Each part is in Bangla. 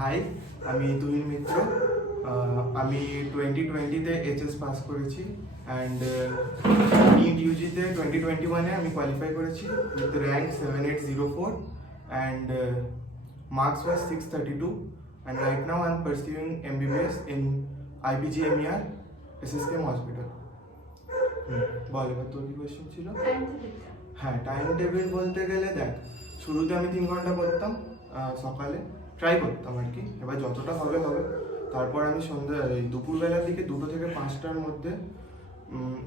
হাই, আমি তুহিন মিত্র। আমি 2020-তে এইচএস পাস করেছি অ্যান্ড নিট ইউজিতে 2021-এ আমি কোয়ালিফাই করেছি with rank 7804 and marks was 632 and right now I'm pursuing MBBS in IBGMER SSKM hospital. বল এবার তোর কি কোয়েশ্চেন ছিল? হ্যাঁ, টাইম টেবিল বলতে গেলে দেখ, শুরুতে আমি 3 ঘন্টা পড়তাম সকালে, ট্রাই করতাম আর কি, এবার যতটা হবে হবে। তারপর আমি দুপুরবেলার দিকে 2টো থেকে 5টার মধ্যে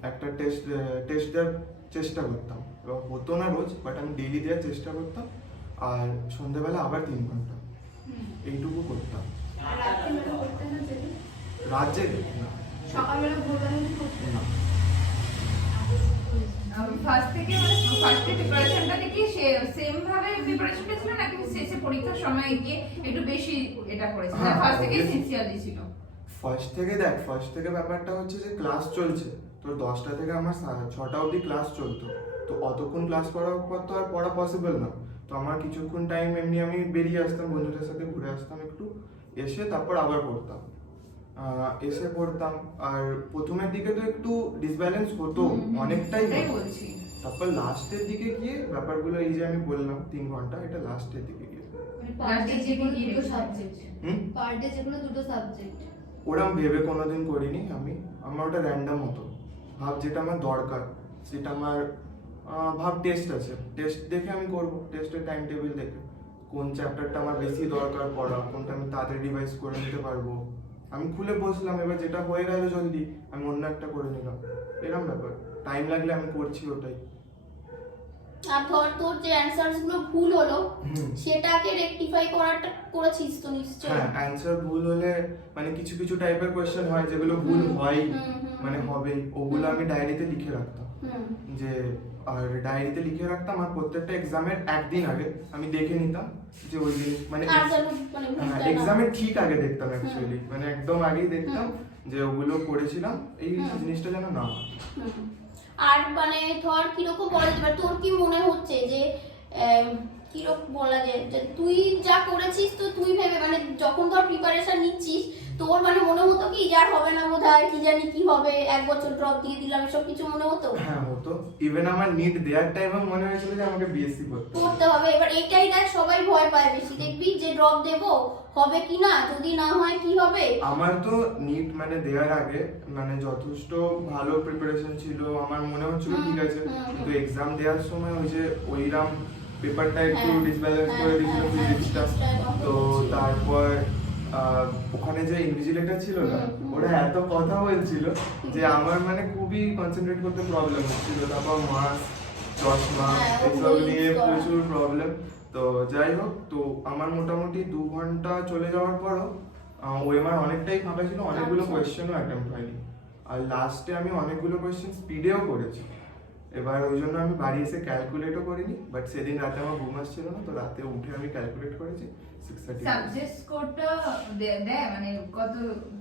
একটা টেস্ট দেওয়ার চেষ্টা করতাম। এবার হতো না রোজ, বাট আমি ডেইলি দেওয়ার চেষ্টা করতাম। আর সন্ধ্যেবেলা আবার 3 ঘন্টা, এইটুকু করতাম। রাত জেগে না, সকালবেলা ভোরবেলা না। ফার্স্টে প্রিপারেশনটা কি সেম ভাবে প্রিপারেশনটা ছিল নাকি শেষে পরীক্ষার সময় গিয়ে একটু বেশি এটা করেছিল? ফার্স্ট থেকে সিনসিয়ারলি ছিল। ফার্স্ট থেকে ব্যাপারটা হচ্ছে যে ক্লাস চলছে, তো 10টা থেকে আমার 6টা অবধি ক্লাস চলতো, তো অতক্ষণ ক্লাস করার পর তো আর পড়া পসিবল না। তো আমার কিছুক্ষণ টাইম এমনি আমি বেরিয়ে আসতাম, বন্ধুদের সাথে ঘুরে আসতাম একটু, এসে তারপর আবার পড়তাম। এসে পড়তাম, আর প্রথমের দিকে তো একটু ডিসব্যালেন্স হতো অনেকটাই, বলছি। তারপর লাস্টের দিকে গিয়ে ব্যাপারগুলো, এই যে আমি বললাম 3 ঘন্টা, এটা লাস্টের দিকে গিয়ে ওরম ভেবে কোনোদিন করিনি আমি, আমার ওটা র্যান্ডম হতো। ভাব যেটা আমার দরকার সেটা আমার ভাব টেস্ট আছে, টেস্ট দেখে আমি করবো, টেস্টের টাইম টেবিল দেখে কোন চ্যাপ্টারটা আমার বেশি দরকার পড়া, কোনটা আমি তাড়াতাড়ি রিভাইজ করে নিতে পারবো, আমি খুলে বসলাম, এবার যেটা হয়ে গেল জলদি আমি অন্য একটা করে নিলাম, এরকম ব্যাপার। টাইম লাগলে আমি করছি ওটাই। আর ধর তোর যে অ্যানসারস গুলো ভুল হলো সেটাকে রেকটিফাই করেছিস তো নিশ্চয়ই? হ্যাঁ, অ্যানসার ভুল হলে মানে কিছু কিছু টাইপের কোশ্চেন হয় যেগুলো ভুল হয়, মানে হবে, ওগুলো আমি ডায়েরিতে লিখে রাখতাম। যে আর ডায়েরিতে লিখে রাখতাম, আর প্রত্যেকটা এক্সামের একদিন আগে আমি দেখে নিতাম যে ওই দিন মানে এক্সামের ঠিক আগে দেখতাম অ্যাকচুয়ালি, মানে একদম আগেই দেখতাম যে ওগুলো করেছিলাম, এই জিনিসটা যেন না হয়। আর মানে ধর কিরকম বলা যাবে, তোর কি মনে হচ্ছে যে কিরকম বলা যায় যে তুই যা করেছিস তো তুই ভেবে মানে যখন ধর প্রিপারেশন নিচ্ছিস তোর মানে মনে হতো কি যার হবে না বোধহয়, কি জানি কি হবে, 1 বছর ড্রপ দিয়ে দিলাম, এসব কিছু মনে হতো? হ্যাঁ হতো, ইভেন আমার নিট দেওয়ার টাইমে মনে হয়েছিল যে আমাকে বিএসসি করতে হবে। এবার এটাই দেখ সবাই ভয় পায় বেশি, দেখবি যে ড্রপ দেবো হবে কি না, যদি না হয় কি হবে। আমার তো নিট মানে দেওয়ার আগে মানে যথেষ্ট ভালো প্রিপারেশন ছিল, আমার মনে হচ্ছিল ঠিক আছে, কিন্তু এক্সাম দেওয়ার সময় ওই যে ওইরাম পেপারটা একটু ডিসব্যালেন্স করে দিয়েছিল ফিজিক্সটা, তো তারপর ওখানে যে ইনভিজিলেটর ছিল না, ওরা এত কথা বলছিল যে আমার মানে খুবই কনসেন্ট্রেট করতে প্রবলেম হচ্ছিল, তারপর মাস চশমা এসব নিয়ে প্রচুর প্রবলেম। তো যাই হোক, তো আমার মোটামুটি 2 ঘন্টা চলে যাওয়ার পরও ওএমআর অনেকটাই ফাঁকা ছিল, অনেকগুলো কোয়েশ্চেনও অ্যাটেম্প্ট হয়নি, আর লাস্টে আমি অনেকগুলো কোয়েশ্চেন স্পিডেও করেছি। এবার ওই জন্য আমি বাড়ি এসে ক্যালকুলেটও করিনি, বাট সেদিন রাতে আমার ঘুম আসছিল না, তো রাতে উঠে আমি ক্যালকুলেট করেছি 6:30। সাবজেক্ট কোডটা দেয় মানে কত,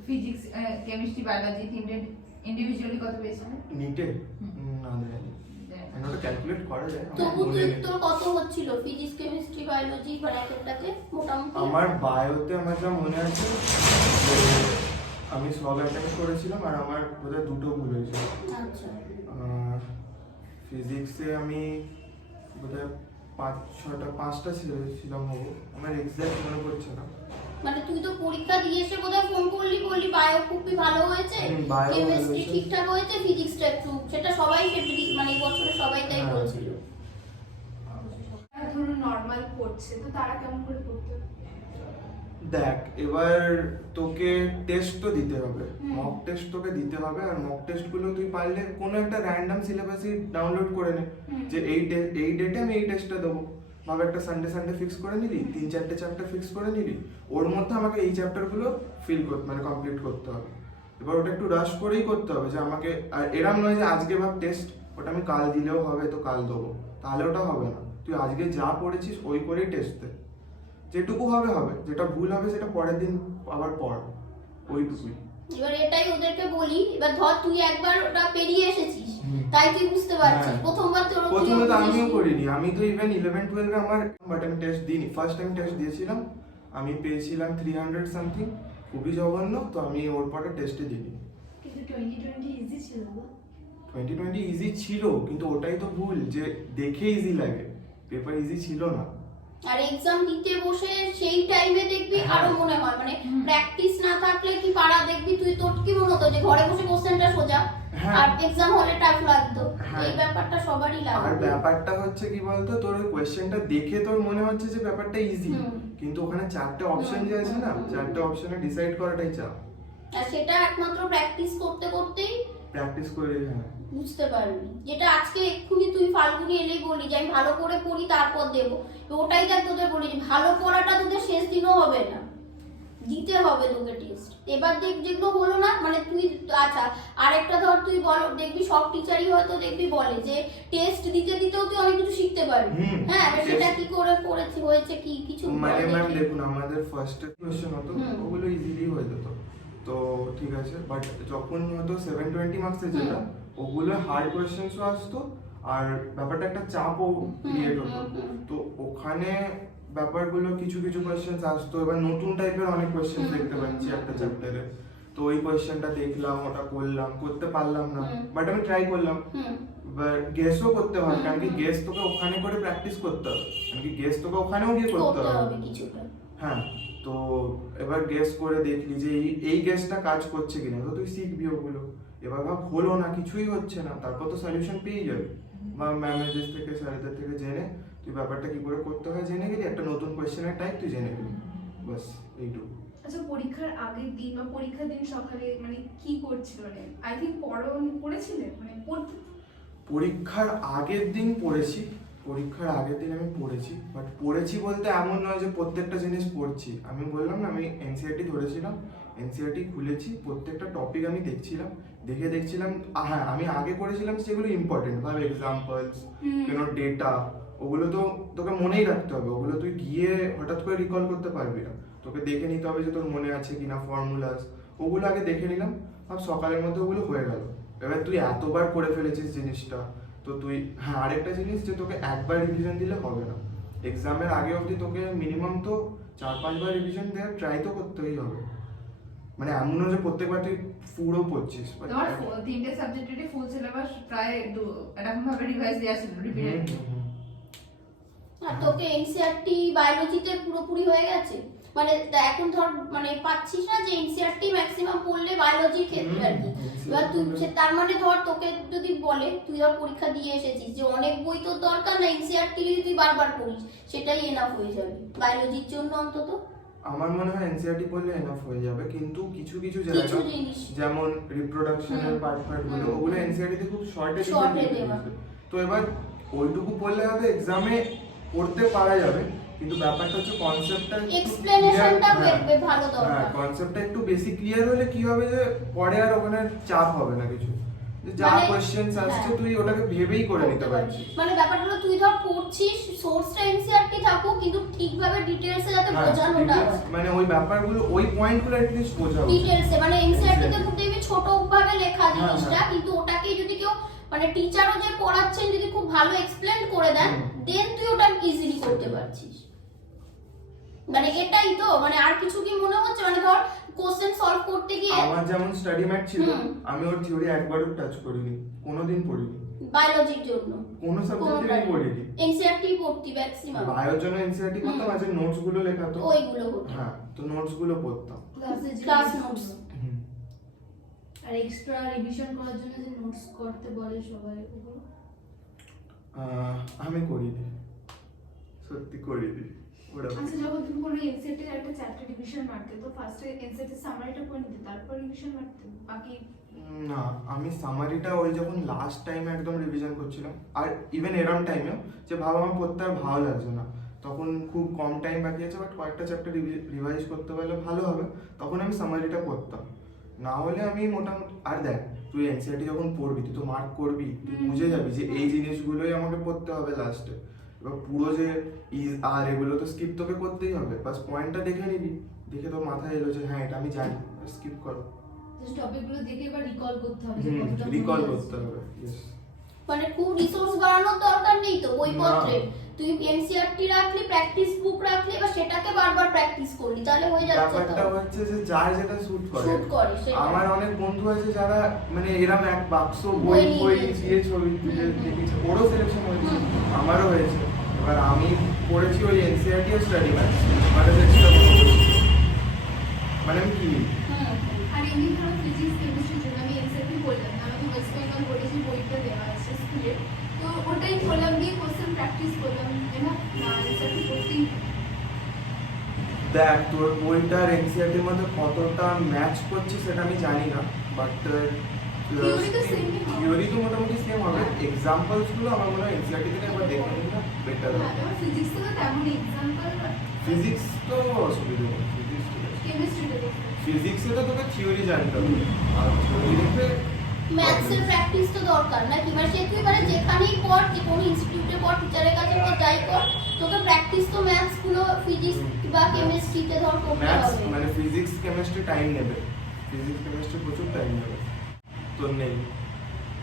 ফিজিক্স কেমিস্ট্রি বায়োলজি তিনটে ইন্ডিভিজুয়ালি কত পেয়েছেন নিটে? না দেয়নি, আমি ওটা ক্যালকুলেট করা যায়। তবু তোর কত হচ্ছিল ফিজিক্স কেমিস্ট্রি বায়োলজি ব্র্যাকেটটাতে মোটামুটি? আমার বায়োতে আমার যা মনে আছে আমি সব অ্যাটেম্প্ট করেছিলাম, আর আমার বোধহয় 2টো ভুল হয়েছিল। আচ্ছা, ফিজিক্সে আমি বোধহয় 5-6টা ছিলাম হবো, আমার এক্সাক্ট মনে পড়ছে না। মানে তুই তো পরীক্ষা দিয়ে এসে বোধহয় ফোন করলি, বায়ো খুবই ভালো হয়েছে, কেমিস্ট্রি ঠিকঠাক হয়েছে, ফিজিক্সটা একটু, সেটা সবাই মানে এই বছরে সবাই তাই বলছিল। ধরুন নরমাল পড়ছে, তো তারা কেমন করে পড়তে? দেখ, এবার তোকে টেস্ট তো দিতে হবে, মক টেস্ট তোকে দিতে হবে, আর মক টেস্ট গুলো তুই পারলে কোনো একটা র্যান্ডম সিলেবাসই ডাউনলোড করে নে, যে এই ডেটে আমি এই টেস্টটা দেবো, ভাবে একটা সানডে ফিক্স করে নিলি, 3-4টে চ্যাপ্টার ফিক্স করে নিলি, ওর মধ্যে আমাকে এই চ্যাপ্টারগুলো মানে কমপ্লিট করতে হবে। এবার ওটা একটু রাশ করেই করতে হবে, যে আমাকে এরম নয় যে আজকে ভাব টেস্ট, ওটা আমি কাল দিলেও হবে তো কাল দেবো, তাহলে ওটা হবে না। তুই আজকে যা পড়েছিস ওই করেই টেস্ট দে, যেটুকু হবে হবে, যেটা ভুল হবে সেটা পরের দিন আবার পড়, ওইটুকুই। এবার এটাই ওদেরকে বলি, এবার ধর তুই একবার ওটা পেরিয়ে এসেছিস তাই তুই বুঝতে পারছিস, প্রথমে তো আমিও করিনি, আমি তো ইভেন 11-12 এ আমার বাট আমি টেস্ট দিইনি, ফার্স্ট টাইম টেস্ট দিয়েছিলাম আমি পেয়েছিলাম 300 সামথিং, খুবই জঘন্য। তো আমি ওর পরে টেস্টে দিই। কিন্তু 2020 ইজি ছিল না? 2020 ইজি ছিল, কিন্তু ওটাই তো ভুল যে দেখে ইজি লাগে, পেপার ইজি ছিল না। আর এক্সাম দিতে বসে সেই টাইমে দেখবি হ্যাঁ। আরো মনে হয় মানে প্র্যাকটিস না থাকলে কি পারা দেখবি তুই তোর কি মনে হতো যে ঘরে বসে কোশ্চেনটা সোজা হ্যাঁ। আর এক্সাম হলে টাফ লাগতো। হ্যাঁ। এই ব্যাপারটা সবারই আর লাগে। ব্যাপারটা হচ্ছে কি বলতো, তোর ওই কোয়েশ্চেনটা দেখে তোর মনে হচ্ছে যে ব্যাপারটা ইজি, হুম। কিন্তু ওখানে 4টে অপশন যে আছে না, 4টে অপশনে ডিসাইড করাটাই চাপ। আর সেটা একমাত্র প্র্যাকটিস করতে করতেই প্র্যাকটিস করে, হ্যাঁ। বুঝতে পারবি। যেটা আজকে এক্ষুনি তুই ফাল্গুনি এলেই বলি যে আমি ভালো করে পড়ি তারপর দেবো, তো ওটাই দেখ তোদের বলি যে ভালো পড়াটা তোদের শেষ দিনও হবে না, দিতে হবে তোকে টেস্ট। এবার দেখ যেগুলো হলো না মানে তুই আচ্ছা আরেকটা ধর তুই বল, দেখবি সব টিচারই হয়তো দেখবি বলে যে টেস্ট দিতে দিতেও তুই অনেক কিছু শিখতে পারবি। হুম, হ্যাঁ এবার সেটা test- কি করে পড়েছি হয়েছে কি কিছু মানে বল ম্যাম দেখি। দেখুন, আমাদের ফার্স্ট কোয়েশ্চেন হতো, হুম। ওগুলো ইজিলি হয়ে যেত, তো ঠিক আছে। বাট যখন হতো 720 মার্কসের যেটা, ওগুলো হার্ড কোয়েশ্চেন্সও আসতো, আর ব্যাপারটা একটা চাপও ক্রিয়েট হতো। তো ওখানে ব্যাপারগুলো কিছু কিছু কোয়েশ্চেন্স আসতো, এবার নতুন টাইপের অনেক কোয়েশ্চেন দেখতে পাচ্ছি একটা চ্যাপ্টারে। তো ওই কোয়েশ্চেনটা দেখলাম, ওটা করলাম, করতে পারলাম না, বাট আমি ট্রাই করলাম। গেসও করতে হয়, কারণ কি গেস তোকে ওখানে করে প্র্যাকটিস করতে হবে, কারণ কি গেস তোকে ওখানেও গিয়ে করতে করতে হবে। হবে কিছুটা। হ্যাঁ, তো এবার গেস করে দেখলি যে এই গেসটা কাজ করছে কিনা, তো তুই শিখবি ওগুলো। এবার ভাব হলো না, কিছুই হচ্ছে না, তারপর তো সলিউশন পেয়ে যাবে, বা ম্যামেজের থেকে স্যারদের থেকে জেনে তুই ব্যাপারটা কি করে করতে হয় জেনে গেলি, একটা নতুন কোয়েশ্চেনের টাইপ তুই জেনে গেলি, বাস এইটুকু। আচ্ছা, পরীক্ষার আগের দিন বা পরীক্ষার দিন সকালে মানে কি করছিল? মানে আই থিঙ্ক পড়েছিলে মানে পড়তে। পরীক্ষার আগের দিন পড়েছি, পরীক্ষার আগের দিন আমি পড়েছি, বাট পড়েছি বলতে এমন নয় যে প্রত্যেকটা জিনিস পড়ছি। আমি বললাম না, আমি এনসিইআরটি ধরেছিলাম, এনসিইআরটি খুলেছি, প্রত্যেকটা টপিক আমি দেখছিলাম, দেখছিলাম। হ্যাঁ, আমি আগে করেছিলাম যেগুলো ইম্পর্টেন্ট, ভাবে এক্সাম্পলস, কেন ডেটা, ওগুলো তো তোকে মনেই রাখতে হবে, ওগুলো তুই গিয়ে হঠাৎ করে রিকল করতে পারবি না, তোকে দেখে নিতে হবে যে তোর মনে আছে কিনা ফর্মুলাস, ওগুলো আগে দেখে নিলাম, আর সকালের মধ্যে ওগুলো হয়ে গেল। এবার তুই এতবার করে ফেলেছিস জিনিসটা, তো তুই, হ্যাঁ আরেকটা জিনিস যে তোকে একবার রিভিশন দিলে হবে না, এক্সামের আগে অবধি তোকে মিনিমাম তো 4-5 বার রিভিশন দেওয়ার ট্রাই তো করতেই হবে। মানে এমনও যে প্রত্যেকবার তুই পুরো পড়ছিস, তোমার 3টে সাবজেক্টেরই ফুল সিলেবাস প্রায় এরকম ভাবে রিভাইজ দেওয়া ছিল, রিপিটেড। আর তোকে এনসিইআরটি বায়োলজিতে পুরোপুরি হয়ে গেছে মানে এখন ধর মানে পাচ্ছিস না যে এনসিইআরটি ম্যাক্সিমাম পড়লে বায়োলজির ক্ষেত্রে আর কি। এবার তুই তার মানে ধর তোকে যদি বলে তুই ধর পরীক্ষা দিয়ে এসেছিস যে অনেক বই তোর দরকার না, এনসিইআরটি যদি তুই বারবার পড়িস সেটাই এনাফ হয়ে যাবে বায়োলজির জন্য অন্তত। আমার মনে হয় এনসিইআরটি পড়লে এনাফ হয়ে যাবে, কিন্তু কিছু কিছু জায়গা জিনিস যেমন রিপ্রোডাকশনের পার্ট গুলো, ওগুলো এনসিইআরটি তে খুব শর্টে দেওয়া। তো এবার ওইটুকু পড়লে হবে, এক্সামে পড়তে পারা যাবে, কিন্তু ব্যাপারটা হচ্ছে কনসেপ্টটা এক্সপ্লেনেশনটা ভালো দরকার। হ্যাঁ, কনসেপ্টটা একটু বেশি ক্লিয়ার হলে কি হবে যে পরে আর ওখানে চাপ হবে না কিছু, যে যা মানে, কোশ্চেনস আসছে হ্যাঁ, তুই ওটাকে ভেবেই করে নিতে পারছিস। মানে ব্যাপারটা হলো তুই ধর পড়ছিস সোর্সটা এনসিইআরটি থাকুক কিন্তু ঠিকভাবে ডিটেইলসে যাতে হ্যাঁ, বোঝানোটা details, মানে ওই ব্যাপারগুলো, ওই পয়েন্টগুলো অ্যাট লিস্ট বোঝাবো। ডিটেইলসে মানে এনসিইআরটি তে খুব দেখবি ছোট ভাবে লেখা হ্যাঁ, জিনিসটা, হ্যাঁ। কিন্তু ওটাকে যদি কেউ মানে টিচারও যে পড়াচ্ছেন যদি খুব ভালো এক্সপ্লেন করে দেন দেন তুই ওটা ইজিলি করতে পারছিস। মানে এটাই তো, মানে আর কিছু কি মনে হচ্ছে মানে ধর কোশ্চেন সলভ করতে গিয়ে আমার যেমন স্টাডি ম্যাট ছিল, হুম। আমি ওর থিওরি একবারও টাচ করিনি, কোনোদিন পড়িনি, বায়োলজির জন্য কোনো সাবজেক্টে আমি পড়িনি। এনসিইআরটি পড়তি ম্যাক্সিমাম বায়োর জন্য এনসিইআরটি করতাম, আছে নোটস গুলো লেখাতো, ওইগুলো হতো হ্যাঁ, তো নোটস গুলো পড়তাম। Class notes. হুম। আর এক্সট্রা রিভিশন করার জন্য যে নোটস করতে বলে সবাই, ওগুলো আমি করিনি, সত্যি করিনি ওরা। আচ্ছা, যখন তুমি কোনো এনসিইআরটি একটা চ্যাপ্টার রিভিশন মারতে, তো ফার্স্টে এনসিইআরটি সামারিটা করে নিতে, তারপর রিভিশন মারতে বাকি? না, আমি সামারিটা ওই যখন লাস্ট টাইমে একদম রিভিশন করছিলাম, আর ইভেন এরম টাইমেও যে ভাব আমার পড়তে আর ভালো লাগছে না, তখন খুব কম টাইম বাকি আছে, বাট কয়েকটা চ্যাপ্টার রিভাইজ করতে পারলে ভালো হবে, তখন আমি সামারিটা পড়তাম। না হলে আমি মোটামুটি, আর দেখ তুই এনসিইআরটি যখন পড়বি তুই তো মার্ক করবি, তুই বুঝে যাবি যে এই জিনিসগুলোই আমাকে পড়তে হবে লাস্টে। এবার পুরো যে ইজ আর এগুলো তো স্কিপ তোকে করতেই হবে, বাস পয়েন্টটা দেখে নিবি, দেখে তোর মাথায় এলো যে হ্যাঁ এটা আমি জানি, স্কিপ করো। জাস্ট টপিকগুলো দেখে এবার রিকল করতে হবে যে হুম, কতটা রিকল মনে করতে আছে। হবে, yes। মানে খুব রিসোর্স বাড়ানোর দরকার নেই তো বইপত্রে, না। তুই এনসিইআরটি রাখলি, প্র্যাকটিস বুক রাখলি, বা সেটাকে বারবার প্র্যাকটিস করলি, তাহলে হয়ে যাচ্ছে। ব্যাপারটা হচ্ছে যে যার যেটা স্যুট শুট করে সেটা। আমার অনেক বন্ধু আছে যারা মানে এরকম এক বাক্স বই বই নিয়ে বই গেছে। দিয়ে ছবি তুলে দেখেছে, ওরও সিলেকশন হয়েছে, আমারও হয়েছে। এবার আমি পড়েছি ওই এনসিইআরটি আর স্টাডি ম্যাথ, মানে এক্সট্রা মানে আমি কি হুম। আর এমনি ধরো ফিজিক্স কেমিস্ট্রির জন্য আমি এনসিইআরটি বললাম না, আমাকে ওয়েস্ট বেঙ্গল বোর্ডে যে বইটা দেওয়া আছে স্কুলে, তো ওটাই বললাম দিয়ে কোশ্চেন প্র্যাকটিস করলাম, না এনসিইআরটি করতেই হবে। দেখ তোর বইটার এনসিইআরটির মধ্যে কতটা ম্যাচ করছে সেটা আমি জানি না, বাট Theory তো same ই হবে। থিওরি তো মোটামুটি সেম হবে। এক্সাম্পলস গুলো আমার মনে হয় এনসিইআরটি থেকে একবার দেখে নিলে বেটার হবে। হ্যাঁ, এবার ফিজিক্স থেকে তেমন এক্সাম্পল, ফিজিক্স তো অসুবিধা নেই, ফিজিক্স ঠিক আছে। কেমিস্ট্রিটা দেখতে ফিজিক্সে তো তোকে থিওরি জানতে হবে, আর থিওরি দেখে ম্যাথসের প্র্যাকটিস তো দরকার নাকি? মানে সে তুই মানে যেখানেই পড়, যে কোনো ইনস্টিটিউটে পড়, টিচারের কাছে পড়, যাই কর, তোকে প্র্যাকটিস তো ম্যাথস গুলো ফিজিক্স বা কেমিস্ট্রিতে ধর করতে ম্যাথস হবে। মানে ফিজিক্স কেমিস্ট্রি টাইম নেবে, ফিজিক্স কেমিস্ট্রি প্রচুর টাইম নেবে, তো নেই।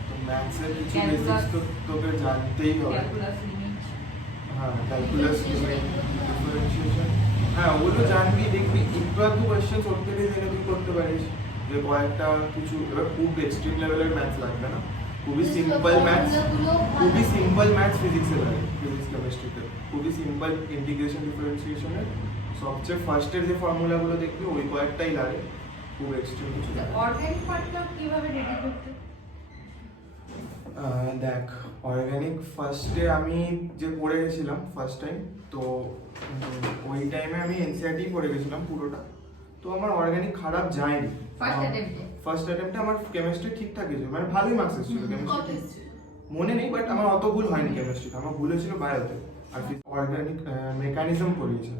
তো ম্যাথসের কিছু Calculus। বেসিক্স তো তোকে জানতেই হবে। Calculus limit. হ্যাঁ, ক্যালকুলাস, ডিফারেন্সিয়েশন, হ্যাঁ ওগুলো জানবি, দেখবি একটু একটু কোয়েশ্চেন ওর থেকে জেনে তুই করতে পারিস, যে কয়েকটা কিছু। এবার খুব এক্সট্রিম লেভেলের ম্যাথস লাগবে না, খুবই সিম্পল ম্যাথস, খুবই সিম্পল ম্যাথস ফিজিক্সে লাগে, ফিজিক্স কেমিস্ট্রিতে খুবই সিম্পল ইন্টিগ্রেশন ডিফারেন্সিয়েশনের সবচেয়ে ফার্স্টের যে ফর্মুলাগুলো দেখবি ওই কয়েকটাই লাগে, খুব এক্সট্রিম কিছু লাগে না। অর্গানিক পার্টটা কিভাবে রেডি করতে? দেখ অর্গানিক ফার্স্টে আমি যে পড়ে গেছিলাম ফার্স্ট টাইম, তো ওই টাইমে আমি এনসিইআরটি পড়ে গেছিলাম পুরোটা, তো আমার অর্গানিক খারাপ যায়নি। ফার্স্ট অ্যাটেম্পটে? ফার্স্ট অ্যাটেম্পটে আমার কেমিস্ট্রি ঠিকঠাক গেছিল, মানে ভালোই মার্কস এসেছিল কত কেমিস্ট্রি, এসেছিল? মনে নেই, বাট আমার অত ভুল হয়নি কেমিস্ট্রি, আমার ভুল হয়েছিল বায়োতে। আর অর্গানিক মেকানিজম পড়িয়েছে,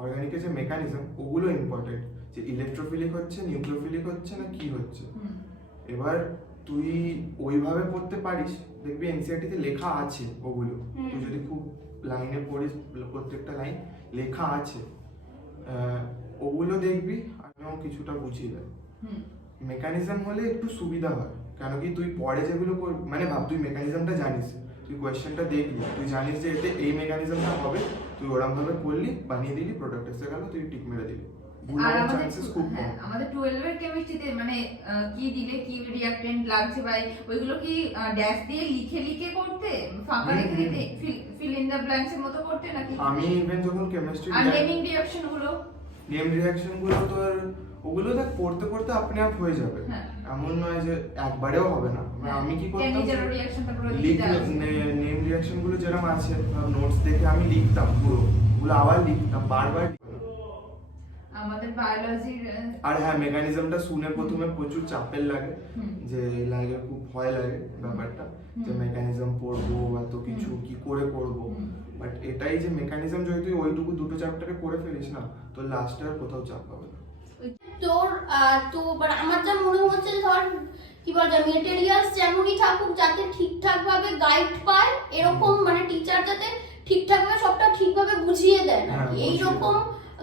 অর্গানিকের যে মেকানিজম ওগুলো ইম্পর্টেন্ট, যে ইলেকট্রোফিলিক হচ্ছে, নিউক্লিওফিলিক হচ্ছে না কি হচ্ছে। এবার তুই ওইভাবে পড়তে পারিস, দেখবি এনসিইআরটিতে লেখা আছে ওগুলো, তুই যদি খুব লাইনে পড়িস প্রত্যেকটা লাইন লেখা আছে, ওগুলো দেখবি আমিও কিছুটা বুঝিয়ে দেয়। মেকানিজম হলে একটু সুবিধা হয়, কেন কি তুই পরে যেগুলো মানে ভাব তুই মেকানিজমটা জানিস, তুই কোয়েশ্চেনটা দেখলি, তুই জানিস যে এতে এই মেকানিজমটা হবে, তুই ওরকম ভাবে করলি, বানিয়ে দিলি, প্রোডাক্ট এসে গেল, তুই টিক মেরে দিলি, ভুল আর হওয়ার আমাদের চান্সেস খুব কম। আমাদের 12 এর কেমিস্ট্রিতে মানে কি দিলে কি রিঅ্যাকটেন্ট লাগছে ভাই, ওইগুলো কি ড্যাশ দিয়ে লিখে লিখে করতে, ফাঁকা রেখে দিতে, ফিল ইন দ্য ব্ল্যাঙ্কস এর মতো করতে নাকি? আমি ইভেন যখন কেমিস্ট্রি আর নেমিং রিঅ্যাকশন গুলো, নেম রিঅ্যাকশন গুলো তোর ওগুলো দেখ পড়তে পড়তে আপনি আপ হয়ে যাবে, হ্যাঁ। এমন নয় যে একবারেও হবে না। আমি কি করতাম, নিজেরও রিঅ্যাকশন তারপরে নেম রিঅ্যাকশন গুলো যেরকম আছে নোটস দেখে আমি লিখতাম, পুরো ওগুলো আবার লিখতাম বারবার। আমাদের বায়োলজির আর হ্যাঁ, মেকানিজমটা শুনে প্রথমে প্রচুর চাপের লাগে, হুম। যে লাগে, খুব ভয় লাগে ব্যাপারটা, যে মেকানিজম পড়বো, এত কিছু কি করে করবো, বাট এটাই যে মেকানিজম যদি তুই ওইটুকু দুটো চ্যাপ্টারে করে ফেলিস না, তো লাস্টে আর কোথাও চাপ পাবে না। তোর তো মানে আমার যা মনে হচ্ছে যে ধর কি বলা যায়, মেটেরিয়ালস যেমনই থাকুক, যাতে ঠিকঠাক ভাবে গাইড পায়, এরকম মানে টিচার যাতে ঠিকঠাক ভাবে সবটা ঠিকভাবে বুঝিয়ে দেয় না, হ্যাঁ, বুঝিয়ে এইরকম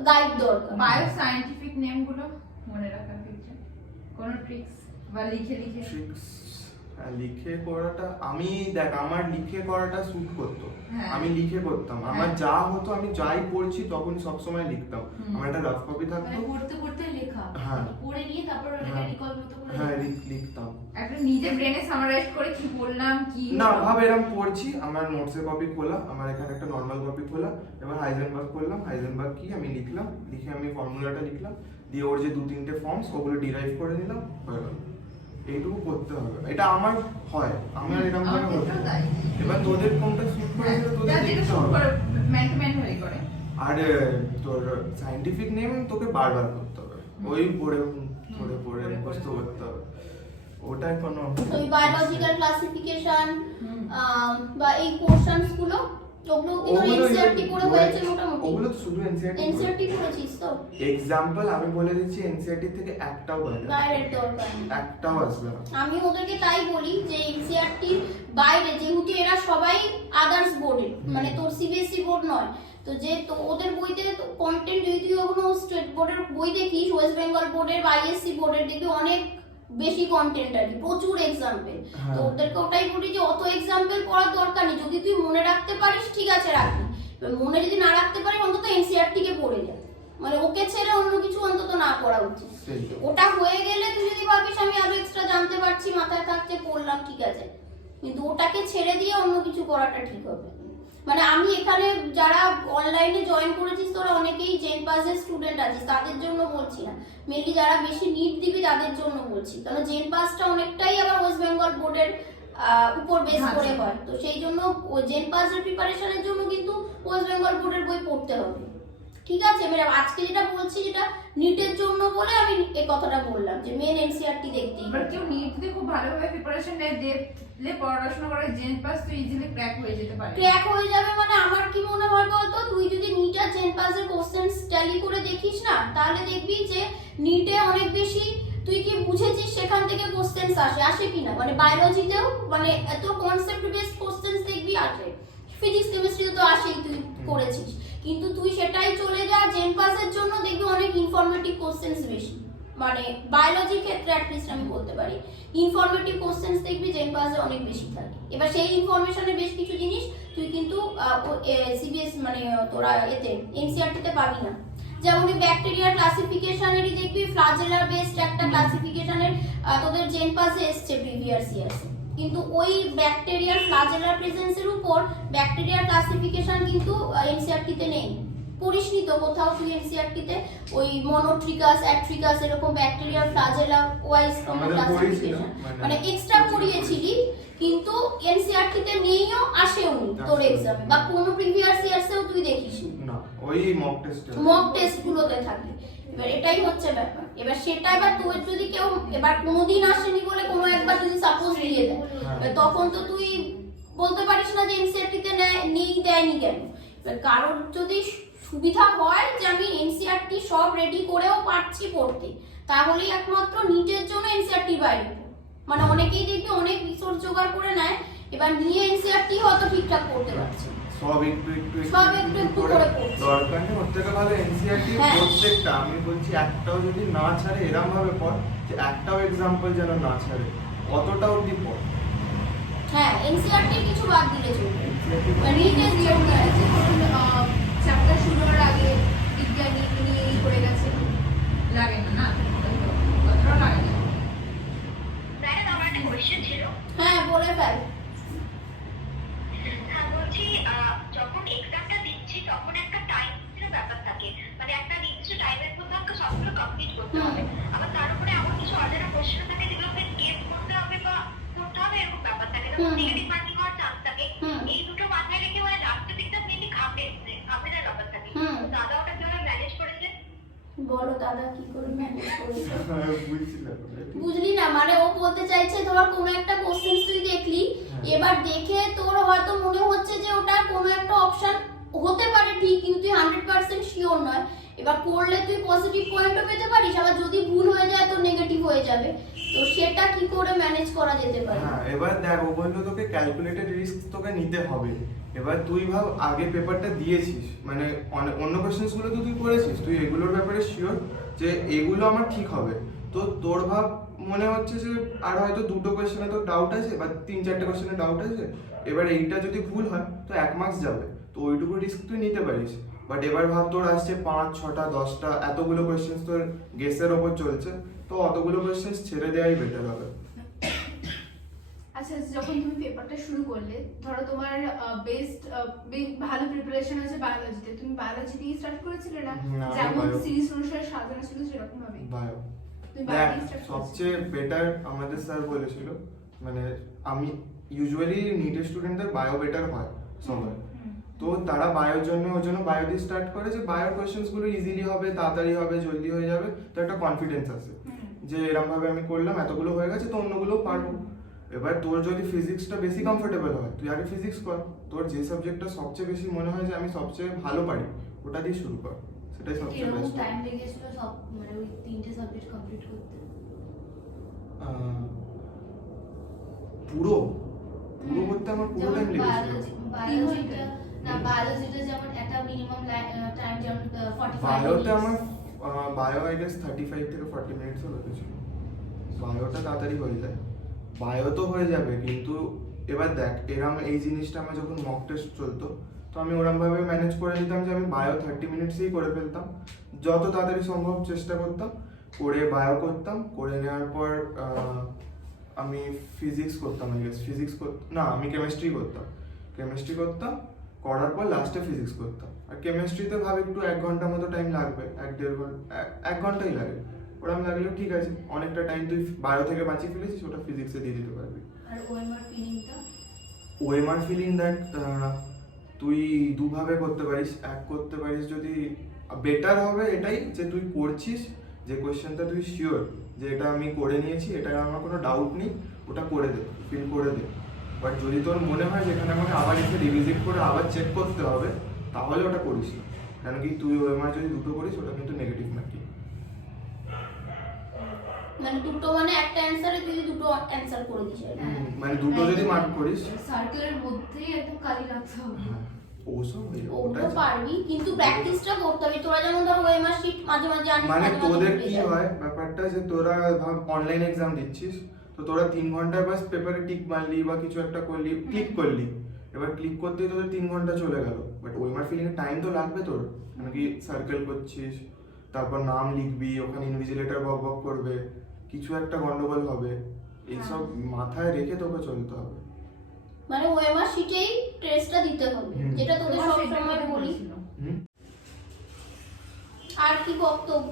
গাইড দরকার। বায়ো সায়েন্টিফিক নেম গুলো মনে রাখার ক্ষেত্রে কোনো ট্রিক্স বা লিখে লিখে? ট্রিক্স লিখে করাটা, আমি দেখ আমার লিখে করাটা স্যুট করতো, হ্যাঁ। আমি লিখে করতাম, আমার হ্যাঁ। যা হতো আমি যাই পড়ছি তখন সবসময় লিখতাম, আমার একটা রাফ কপি থাকতো, মানে পড়তে পড়তে লেখা, হ্যাঁ। পড়ে নিয়ে তারপর ওটাকে হ্যাঁ। রিকল মতো করে হ্যাঁ লেখা। লিখতাম। একটা নিজে ব্রেনে সামারাইজ করে কি বললাম কি না ভাব এরকম পড়ছি, আমার নোটসের কপি খোলা, আমার এখানে একটা নর্মাল কপি খোলা, এবার হাইজেনবার্গ করলাম, হাইজেনবার্গ কি আমি লিখলাম, লিখে আমি ফর্মুলাটা লিখলাম, দিয়ে ওর যে দু তিনটে ফর্মস ওগুলো ডিরাইভ করে নিলাম, হয়ে গেল। এইটুকু করতে হবে, এটা আমার হয়, আমার এরকম আমার ভাবে হতো। ক্ষেত্রেও তাই। এবার তোদের কোনটা স্যুট করে সেটা তোদের যার যেটা দেখতে শুট হবে। করে ম্যান হয়ে করে। আর তোর সায়েন্টিফিক নেম তোকে বারবার করতে হবে, ওই পড়ে পড়ে পড়ে পড়ে মুখস্থ পড়ে। করতে হবে, ওটাই কোনো তো এই বায়োলজিক্যাল ক্লাসিফিকেশন হুম। বা এই কোশ্চেনস গুলো, ওগুলো কি তোর ওগুলো এনসিইআরটি পড়ে হয়েছে মোটামুটি? ওগুলো তো শুধু এনসিইআরটি এনসিইআরটি পড়েছিস তো? এক্সাম্পল আমি বলে দিচ্ছি, এনসিইআরটি থেকে একটাও বাইরে বাইরের দরকার নেই। একটাও আসবে না। আমি ওদেরকে তাই বলি যে এনসিইআরটির বাইরে, যেহেতু এরা সবাই আদার্স বোর্ডের, মানে তোর সিবিএসসি বোর্ড নয়, তো যে তো ওদের বইতে কন্টেন্ট, যদি তুই ওগুলো স্টেট বোর্ডের বই দেখিস, ওয়েস্ট বেঙ্গল বোর্ডের বা আইএসসি বোর্ডের, দেখবি অনেক বেশি কন্টেন্ট আছে, প্রচুর এক্সাম্পল। হ্যাঁ। তো ওদেরকে ওটাই বলি যে অত এক্সাম্পল পড়ার দরকার নেই, যদি তুই মনে রাখতে পারিস ঠিক আছে রাখবি, এবার মনে যদি না রাখতে পারে অন্তত এনসিআরটি কে পড়ে যায়, মানে ওকে ছেড়ে অন্য কিছু অন্তত না পড়া উচিত। সেই। ওটা হয়ে গেলে তুই যদি ভাবিস আমি আরো এক্সট্রা জানতে পারছি, মাথায় থাকছে, পড়লাম, ঠিক আছে, কিন্তু ওটাকে ছেড়ে দিয়ে অন্য কিছু করাটা ঠিক হবে। মানে আমি এখানে যারা অনলাইনে জয়েন করেছিস তোরা অনেকেই জেন পাসের স্টুডেন্ট আছিস, তাদের জন্য বলছি না, মেনলি যারা বেশি নিট দিবি তাদের জন্য বলছি, কারণ জেন পাসটা অনেকটাই আবার ওয়েস্ট বেঙ্গল বোর্ডের উপর বেস করে হয়, তো সেই জন্য জেন পাসের প্রিপারেশনের জন্য কিন্তু ওয়েস্ট বেঙ্গল বোর্ডের বই পড়তে হবে, ঠিক আছে। মানে আজকে যেটা বলছি যেটা নিটের জন্য বলে আমি এই কথাটা বললাম যে মেন এনসিআরটি দেখতেই এবার কেউ নিট যদি খুব ভালোভাবে প্রিপারেশন নেয়, দেখলে পড়াশোনা করে জেন পাস তো ইজিলি ক্র্যাক হয়ে যেতে পারে। ক্র্যাক হয়ে যাবে মানে আমার কি মনে হয় বলতো, তুই যদি নিট আর জেন পাসের কোশ্চেন্স ট্যালি করে দেখিস না, তাহলে দেখবি যে নিটে অনেক বেশি তুই কি বুঝেছিস সেখান থেকে কোশ্চেন্স আসে কিনা, মানে বায়োলজিতেও মানে এত কনসেপ্ট বেসড কোশ্চেন্স দেখবি আসে, ফিজিক্স কেমিস্ট্রিতে তো আসেই, তুই করেছিস, কিন্তু তুই সেটাই চলে যা জেন পাসের জন্য দেখবি অনেক ইনফরমেটিভ কোশ্চেন্স বেশি, মানে বায়োলজির ক্ষেত্রে অ্যাটলিস্ট আমি বলতে পারি ইনফরমেটিভ কোশ্চেন্স দেখবি জেন পাসে অনেক বেশি থাকে। এবার সেই ইনফরমেশনের বেশ কিছু জিনিস তুই কিন্তু সিবিএস মানে তোরা এতে এনসিআরটিতে পাবি না, যেমন ব্যাকটেরিয়ার ক্লাসিফিকেশনেরই দেখবি ফ্লাজেলার বেসড একটা ক্লাসিফিকেশনের তোদের জেন পাসে এসছে প্রিভিয়াস ইয়ার্সে, কিন্তু ওই ব্যাকটেরিয়ার ফ্লাজেলার প্রেজেন্সের উপর ব্যাকটেরিয়ার ক্লাসিফিকেশন কিন্তু এনসিআরটিতে নেই, পড়িসনি তো কোথাও তুই এনসিআরটিতে ওই মনোট্রিকাস অ্যাট্রিকাস এরকম ব্যাকটেরিয়ার ফ্লাজেলা ওয়াইজ কোনো ক্লাসিফিকেশন মানে এক্সট্রা পড়িয়েছিলি, কিন্তু এনসিআরটিতে নেইও, আসেও নি তোর এক্সামে, বা কোনো প্রিভিয়াস ইয়ার্সেও তুই দেখিসনি না, ওই মক টেস্ট গুলোতে থাকে। এবার এটাই হচ্ছে ব্যাপার, এবার সেটা এবার তোর যদি কেউ এবার কোনোদিন আসেনি বলে কোনো একবার যদি সাপোজ দিয়ে দেয়, এবার তখন তো তুই বলতে পারিস না যে এনসিআরটিতে নেই দেয়নি কেন। এবার কারোর যদি সুবিধা হয় যে আমি এনসিআরটি সব রেডি করেও পারছি পড়তে, তাহলেই একমাত্র নিটের জন্য এনসিআরটি বাইরে, মানে অনেকেই দেখবি অনেক রিসোর্স জোগাড় করে নেয়, এবার নিয়ে এনসিআরটি হয়তো ঠিকঠাক করতে পারছে, সব একটু একটু করে পড়ছে। দরকার নেই ওর থেকে ভালো এনসিআরটি হ্যাঁ। প্রত্যেকটা, আমি বলছি একটাও যদি না ছাড়ে এরম ভাবে পড় যে একটাও এক্সাম্পল যেন না ছাড়ে, অতটা অবধি পড়। হ্যাঁ এনসিআরটি কিছু বাদ দিলে চলবে, NCERT মানে নিটের জন্য চ্যাপ্টার শুরু হওয়ার আগে বিজ্ঞানী নিয়ে করে গেছে, লাগে না, না কতটা লাগে না। ম্যাডাম আমার একটা কোয়েশ্চেন ছিল। হ্যাঁ বলে ফেল। হ্যাঁ বলছি, যখন এক্সামটা দিচ্ছি তখন একটা টাইম ব্যাপার থাকে, মানে একটা নির্দিষ্ট টাইমের মধ্যে আমাকে সবগুলো কমপ্লিট করতে হবে, আবার তার উপরে এমন কিছু অজানা প্রশ্ন থাকে যেগুলোকে গেস করতে হবে বা করতে হবে, এরকম ব্যাপার থাকে, যেমন নেগেটিভ মার্কিং হওয়ার চান্স থাকে, এই দুটো মাথায় রেখে মানে লাস্টের দিকটা মেনলি ঘামের ব্যাপার থাকে। তো দাদা ওটা কিভাবে ম্যানেজ করেছে? বলো দাদা কি করে ম্যানেজ করেছে? বুঝছিলাম। বুঝলি না, মানে ও বলতে চাইছে ধর কোনো একটা কোশ্চেন তুই দেখলি, এবার দেখে তোর হয়তো মনে হচ্ছে যে ওটা কোনো একটা অপশন হতে পারে ঠিক, কিন্তু তুই 100% শিওর নয়, এবার করলে তুই পজিটিভ পয়েন্টও পেতে পারিস, আবার যদি ভুল হয়ে যায় তো নেগেটিভ হয়ে যাবে, তো সেটা কি করে ম্যানেজ করা যেতে পারে? হ্যাঁ, এবার দেখ ও বললো তোকে ক্যালকুলেটেড রিস্ক তোকে নিতে হবে। এবার তুই ভাব আগে পেপারটা দিয়েছিস, মানে অন্য কোশ্চেন্স গুলো তো তুই করেছিস, তুই এগুলোর ব্যাপারে শিওর যে এগুলো আমার ঠিক হবে, তো তোর ভাব মনে হচ্ছে যে আর হয়তো দুটো কোশ্চেনে তো ডাউট আছে বা 3-4টে কোশ্চেনে ডাউট আছে, এবার এইটা যদি ভুল হয় তো 1 মার্কস যাবে, তো ওইটুকু রিস্ক তুই নিতে পারিস। বাট এবার ভাব তোর আসছে 5, 6টা 10টা এতগুলো কোশ্চেন্স তোর গেসের ওপর চলছে, তো অতগুলো কোশ্চেন্স ছেড়ে দেওয়াই বেটার হবে। আচ্ছা যখন তুমি পেপারটা শুরু করলে, ধরো তোমার বেস্ট ভালো প্রিপারেশন আছে বায়োলজিতে, তুমি বায়োলজি দিয়ে স্টার্ট করেছিলে না, না, যেমন bio। সিরিজ অনুসারে সাজানো ছিল সেরকম ভাবে বায়ো তুমি দেখ, বায়ো দিয়ে স্টার্ট করেছিলে? সবচেয়ে বেটার আমাদের স্যার বলেছিল, মানে আমি ইউজুয়ালি নিটের স্টুডেন্টদের বায়ো বেটার হয় সবার, তো তারা বায়োর জন্য ওই জন্য বায়ো দিয়ে স্টার্ট করে যে বায়োর কোয়েশ্চেন্স গুলো ইজিলি হবে, তাড়াতাড়ি হবে, জলদি হয়ে যাবে, তো একটা কনফিডেন্স আছে যে এরকম ভাবে আমি করলাম এতগুলো হয়ে গেছে তো অন্যগুলো পারবো। এবার তোর যদি ফিজিক্সটা বেশি কমফোর্টেবল হয় তুই আগে ফিজিক্স কর, তোর যে সাবজেক্টটা সবচেয়ে বেশি মনে হয় যে আমি সবচেয়ে ভালো পারি ওটা দিয়ে শুরু কর, সেটাই সবচেয়ে এরকম বেস্ট। টাইম লেগেছিল সব মানে ওই 3টে সাবজেক্ট কমপ্লিট করতে? পুরো করতে আমার পুরো যেমন টাইম লেগেছিল। বায়োলজিটা না, বায়োলজিটা যেমন একটা মিনিমাম টাইম যেমন 45 বায়োতে আমার মিনিটস। বায়ো আই গেস 35 থেকে 40 মিনিটস লেগেছিল। বায়োটা তাড়াতাড়ি হয়ে যায়, বায়ো তো হয়ে যাবে, কিন্তু এবার দেখ এরম এই জিনিসটা আমার যখন মক টেস্ট চলতো তো আমি ওরমভাবে ম্যানেজ করে নিতাম যে আমি বায়ো 30 মিনিটসেই করে ফেলতাম, যত তাড়াতাড়ি সম্ভব চেষ্টা করতাম, করে বায়ো করতাম, করে নেওয়ার পর আমি ফিজিক্স করতাম, আমি কেমিস্ট্রি করতাম, করার পর লাস্টে ফিজিক্স করতাম। আর কেমিস্ট্রিতে ভাবে একটু 1 ঘন্টা মতো টাইম লাগবে, 1-1.5 ঘন্টা, 1 ঘন্টাই লাগে। ওরকম লাগলেও ঠিক আছে, অনেকটা টাইম তুই বায়ো থেকে বাঁচিয়ে ফেলেছিস, ওটা ফিজিক্সে দিয়ে দিতে পারবি। আর ওএমআর ফিলিংটা? ওএমআর ফিলিং দ্যাট তুই দুভাবে করতে পারিস। এক করতে পারিস, যদি বেটার হবে এটাই যে তুই করছিস, যে কোয়েশ্চেনটা তুই শিওর যে এটা আমি করে নিয়েছি, এটা আমার কোনো ডাউট নেই, ওটা করে দে, ফিল করে দে। বাট যদি তোর মনে হয় যে এখানে আমাকে আবার এসে রিভিজিট করে আবার চেক করতে হবে, তাহলে ওটা করিস না। কেন কি তুই ওএমআর যদি দুটো করিস, ওটা কিন্তু নেগেটিভ মার্কিং। মানে দুটো মানে একটা অ্যানসারে তুই দুটো অ্যানসার করে দিস। মানে দুটো যদি মার্ক করিস, সার্কেলের মধ্যেই একদম কালি রাখতে হবে। ওটা পারবি, কিন্তু প্র্যাকটিসটা করতে হবে। তোরা যেমন ধর ওএমআর শিট মাঝে মাঝে আনিস, মানে মাঝে মাঝে তোদের ভুলে কি যাস। হয় ব্যাপারটা, যে তোরা ভাব অনলাইন এক্সাম দিচ্ছিস, তো তোরা 3 ঘন্টায় বাস পেপারে টিক মারলি বা কিছু একটা করলি, ক্লিক করলি, এবার ক্লিক করতেই তোদের 3 ঘন্টা চলে গেল। বাট ওএমআর ফিলিং এর টাইম তো লাগবে তোর, মানে কি সার্কেল করছিস, তারপর নাম লিখবি, ওখানে ইনভিজিলেটর বক করবে, কিছু একটা গন্ডগোল হবে, এইসব মাথায় রেখে তোকে চলতে হবে। মানে ওএমআর শিটেই টেস্টটা দিতে হবে, যেটা তোদের তোমার সব সেটা সময় মনে বলি। হয়েছিল। আর কি বক্তব্য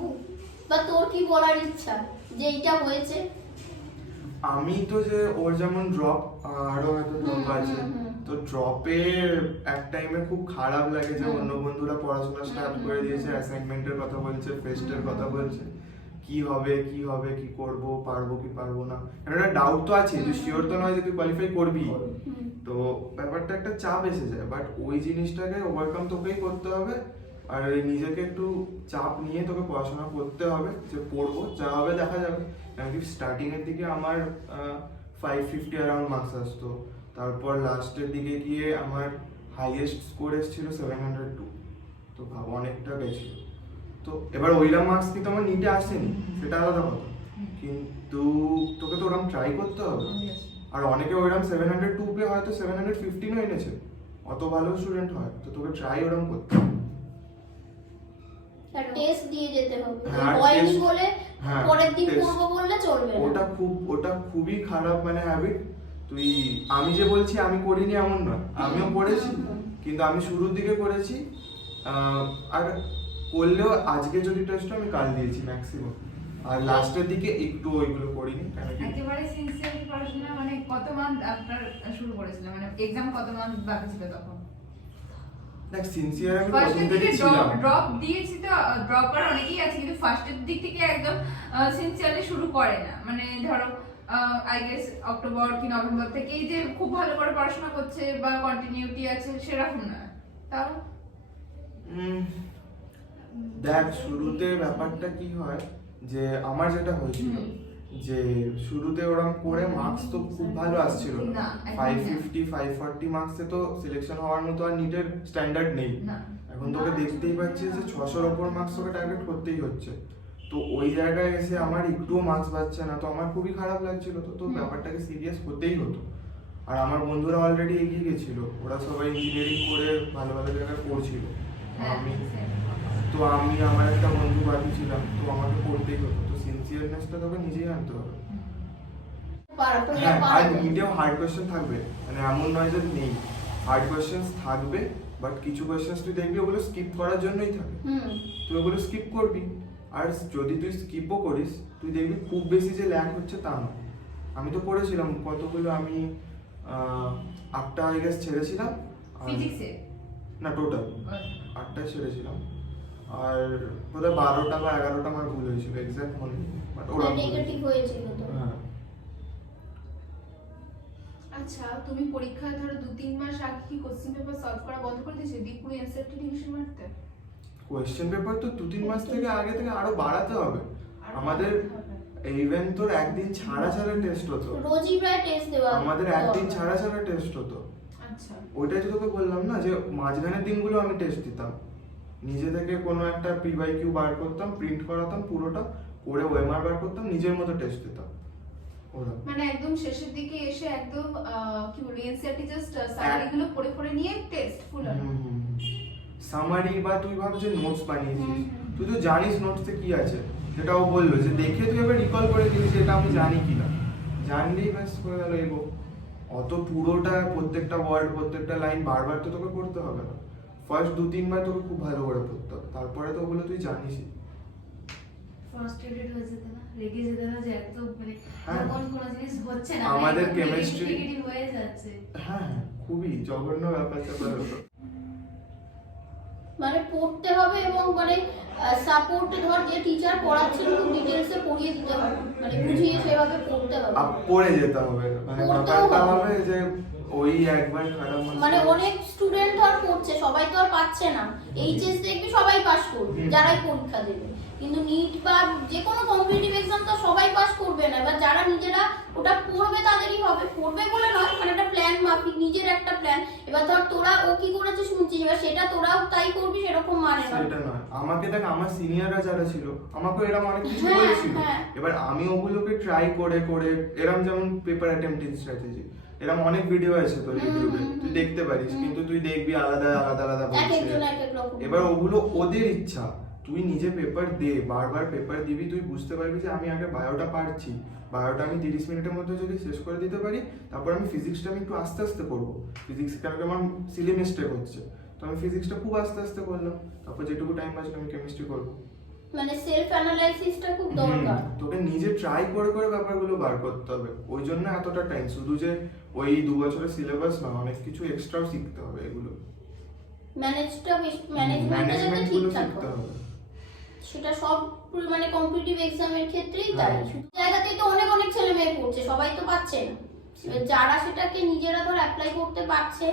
বা তোর কি বলার ইচ্ছা যে এইটা হয়েছে? আমি তো যে ওর যেমন ড্রপ, আরো হয়তো ড্রপ আছে, তো ড্রপে এক টাইমে খুব খারাপ লাগে যে অন্য বন্ধুরা পড়াশোনা স্টার্ট করে দিয়েছে, অ্যাসাইনমেন্টের কথা বলছে, ফেস্টের কথা বলছে, কি হবে কি করব, পারবো কি পারবো না, একটা ডাউট তো আছে, তুই শিওর তো নয় যে তুই কোয়ালিফাই করবি, তো ব্যাপারটা একটা চাপ এসে যায়। বাট ওই জিনিসটাকে ওভারকাম তোকেই করতে হবে, আর নিজেকে একটু চাপ নিয়ে তোকে পড়াশোনা করতে হবে, যে পড়বো, যা হবে দেখা যাবে। কারণ কি স্টার্টিং এর দিকে আমার 550 অ্যারাউন্ড মার্কস আসতো, তারপর লাস্টের দিকে গিয়ে আমার হাইয়েস্ট স্কোর এসেছিল 702, তো ভাবো অনেকটা গেছিল। তো এবার ওইরকম মার্কস কিন্তু আমার নিটে আসেনি, সেটা আলাদা কথা, কিন্তু তোকে তো ওরকম ট্রাই করতে হবে। আর অনেকে ওইরকম 702 পেয়ে হয়তো 715 এনেছে, অত ভালো স্টুডেন্ট হয়, তো তোকে ট্রাই ওরকম করতে হবে। টেস্ট দিয়ে যেতে হবে, হ্যাঁ, হয়নি test- বলে হ্যাঁ, পরের দিন test। করবো বললে চলবে না। ওটা খুবই খারাপ মানে হ্যাবিট। তুই, আমি যে বলছি আমি করিনি এমন নয়, আমিও করেছি, কিন্তু আমি শুরুর দিকে করেছি, আর করলেও আজকে যদি টেস্ট আমি কাল দিয়েছি ম্যাক্সিমাম, আর লাস্টের দিকে একটু ওইগুলো করিনি। কেন কি একেবারে সিনসিয়ারলি পড়াশোনা, মানে কত মান্থ আপনার শুরু করেছিলেন, মানে এক্সাম কত মান্থ বাকি ছিল তখন? দেখ, সিনসিয়ার আমি ফার্স্টের প্রথম দিকে থেকে ছিলাম। ড্রপ দিয়েছি, তো ড্রপার অনেকেই আছে, কিন্তু ফার্স্টের দিক থেকে একদম সিনসিয়ারলি শুরু করে না। মানে ধরো আই গেস অক্টোবর কি নভেম্বর থেকেই যে খুব ভালো করে পড়াশোনা করছে বা কন্টিনিউটি আছে সেরকম না। তাও দেখ, শুরুতে ব্যাপারটা কি হয়, যে আমার যেটা হয়েছিল, যে শুরুতে ওরকম করে মার্কস তো খুব ভালো আসছিল, না, একদম 550 540 মার্কসে তো সিলেকশন হওয়ার মতো আর নিটের স্ট্যান্ডার্ড নেই। না। এখন তোকে দেখতেই পাচ্ছিস যে 600-র ওপর মার্কস তোকে টার্গেট করতেই হচ্ছে, তো ওই জায়গায় এসে আমার একটুও মার্কস পাচ্ছে না, তো আমার খুবই খারাপ লাগছিল। তো ব্যাপারটাকে সিরিয়াস হতেই হতো। আর আমার বন্ধুরা অলরেডি এগিয়ে গেছিল, ওরা সবাই ইঞ্জিনিয়ারিং করে ভালো ভালো জায়গায় পড়ছিল, হ্যাঁ, আমি আমার একটা বন্ধু বাকি ছিলাম, তো আমাকে পড়তেই হতো। তো সিনসিয়ারনেসটা তোকে নিজেই আনতে হবে। হ্যাঁ, আর নিটেও হার্ড কোয়েশ্চেন থাকবে, মানে এমন নয় যে নেই, হার্ড কোয়েশ্চেন্স থাকবে, বাট কিছু কোয়েশ্চেন্স তুই দেখবি ওগুলো স্কিপ করার জন্যই থাকে, তুই ওগুলো স্কিপ করবি। আর যদি তুই স্কিপও করিস, তুই দেখবি খুব বেশি যে ল্যাক হচ্ছে তা না। আমি তো করেছিলাম কতগুলো, আমি 8টা আই গেস ছেড়েছিলাম, ফিজিক্সে না টোটাল 8টা ছেড়েছিলাম, আর বোধহয় 12টা বা 11টা আমার ভুল হয়েছিল, এক্সাক্ট মনে নেই, বাট ওরা নেগেটিভ হয়েছিল তো। হ্যাঁ। আচ্ছা, তুমি পরীক্ষায় ধরো 2-3 মাস আগে কি কোশ্চেন পেপার সলভ করা বন্ধ করে দিয়েছো, দিয়ে পুরো এনসিইআরটি রিভিশন মারতে? কোয়েশ্চেন পেপার তো 2-3 মাস থেকে আগে থেকে আরো বাড়াতে হবে। আমাদের ইভেন তোর একদিন ছাড়া টেস্ট হতো, রোজই প্রায় টেস্ট দেওয়া আমাদের একদিন ছাড়া টেস্ট হতো। আচ্ছা, ওইটাই তো তোকে বললাম না, যে মাঝখানের দিনগুলো আমি টেস্ট দিতাম, নিজে থেকে কোনো একটা PYQ বার করতাম, প্রিন্ট করাতাম পুরোটা, করে ওএমআর বার করতাম, নিজের মতো টেস্ট দিতাম। ওরা মানে একদম শেষের দিকে এসে একদম কি বলবো এনসিআরটি জাস্ট সামারি গুলো পড়ে পড়ে নিয়ে টেস্ট ফুল অন। সামারি বা তুই ভাব যে নোটস বানিয়েছিস, তুই তো জানিস নোটসে কি আছে, যেটা ও বললো যে দেখে তুই এবার রিকল করে দিবি যে এটা আমি জানি কিনা, জানলেই ব্যাস করে গেল এগো। অত পুরোটা প্রত্যেকটা ওয়ার্ড প্রত্যেকটা লাইন বারবার তো তোকে পড়তে হবে না, ফার্স্ট 2-3 বার তোকে খুব ভালো করে পড়তে হবে, তারপরে তো ওগুলো তুই জানিসই। ফ্রাস্ট্রেটেড হয়ে যেতে না, রেগে যেতে না যে এত মানে হ্যাঁ। যখন কোনো জিনিস হচ্ছে না আমাদের একদম chemistry- নেগেটিভ হয়ে যাচ্ছে। হ্যাঁ হ্যাঁ, খুবই জঘন্য ব্যাপার স্যাপার হতো। মানে পড়তে হবে এবং মানে সাপোর্ট ধর যে টিচার পড়াচ্ছিল খুব ডিটেলসে পড়িয়ে দিতে হবে, মানে বুঝিয়ে সেভাবে পড়তে হবে। পড়ে যেতে হবে, মানে পড়তেও ব্যাপারটা হবে। হবে যে ওই একবার খারাপ মানে অনেক স্টুডেন্ট ধর পড়ছে, সবাই তো আর পাচ্ছে না, এইচএস দেখবি সবাই পাস করবে যারাই পরীক্ষা দেবে, কিন্তু নিট বা যে কোনো কম্পিটিটিভ এক্সাম তো সবাই পাস করবে না। এবার যারা নিজেরা ওটা পড়বে তাদেরই হবে, পড়বে বলে নয়, মানে একটা প্ল্যান মাফিক নিজের একটা প্ল্যান। এবার ধর তোরা ও কি করেছে শুনছিস, এবার সেটা তোরাও তাই করবি সেরকম মানে না। সেটা নয়, আমাকে দেখ আমার সিনিয়ররা যারা ছিল আমাকে এরকম অনেক কিছু হ্যাঁ, বলেছিল, হ্যাঁ। এবার আমি ওগুলোকে ট্রাই করে করে এরকম যেমন পেপার অ্যাটেম্পটিং স্ট্র্যাটেজি এরকম অনেক ভিডিও আছে তোর ইউটিউবে, তুই দেখতে পারিস, কিন্তু তুই দেখবি আলাদা আলাদা আলাদা এক বলছে। একজন এক এক রকম। এবার ওগুলো ওদের ইচ্ছা, তুই নিজে পেপার দে, বারবার পেপার দিবি, তুই বুঝতে পারবি যে আমি আগে বায়োটা পারছি, বায়োটা আমি 30 মিনিটের মধ্যে যদি শেষ করে দিতে পারি, তারপর আমি ফিজিক্সটা আমি একটু আস্তে আস্তে করবো, ফিজিক্স কারণ আমার সিলি মিস্টেক হচ্ছে, তো আমি ফিজিক্সটা খুব আস্তে আস্তে করলাম, তারপর যেটুকু টাইম বাঁচলো আমি কেমিস্ট্রি করবো। মানে সেলফ অ্যানালাইসিসটা খুব দরকার। তোকে নিজে ট্রাই করে করে ব্যাপারগুলো বার করতে হবে, ওই জন্য এতটা টাইম, শুধু যে ওই 2 বছরের সিলেবাস না, অনেক কিছু এক্সট্রাও শিখতে হবে, এগুলো ম্যানেজমেন্টটা যাতে ম্যানেজমেন্ট গুলো ঠিকঠাক শিখতে হয় হবে। সেটা সব মানে কম্পিটিটিভ এক্সামের ক্ষেত্রেই তাই, সব জায়গাতেই তো অনেক অনেক ছেলে মেয়ে পড়ছে, সবাই তো পাচ্ছে না। এবার যারা সেটাকে নিজেরা ধর অ্যাপ্লাই করতে পারছে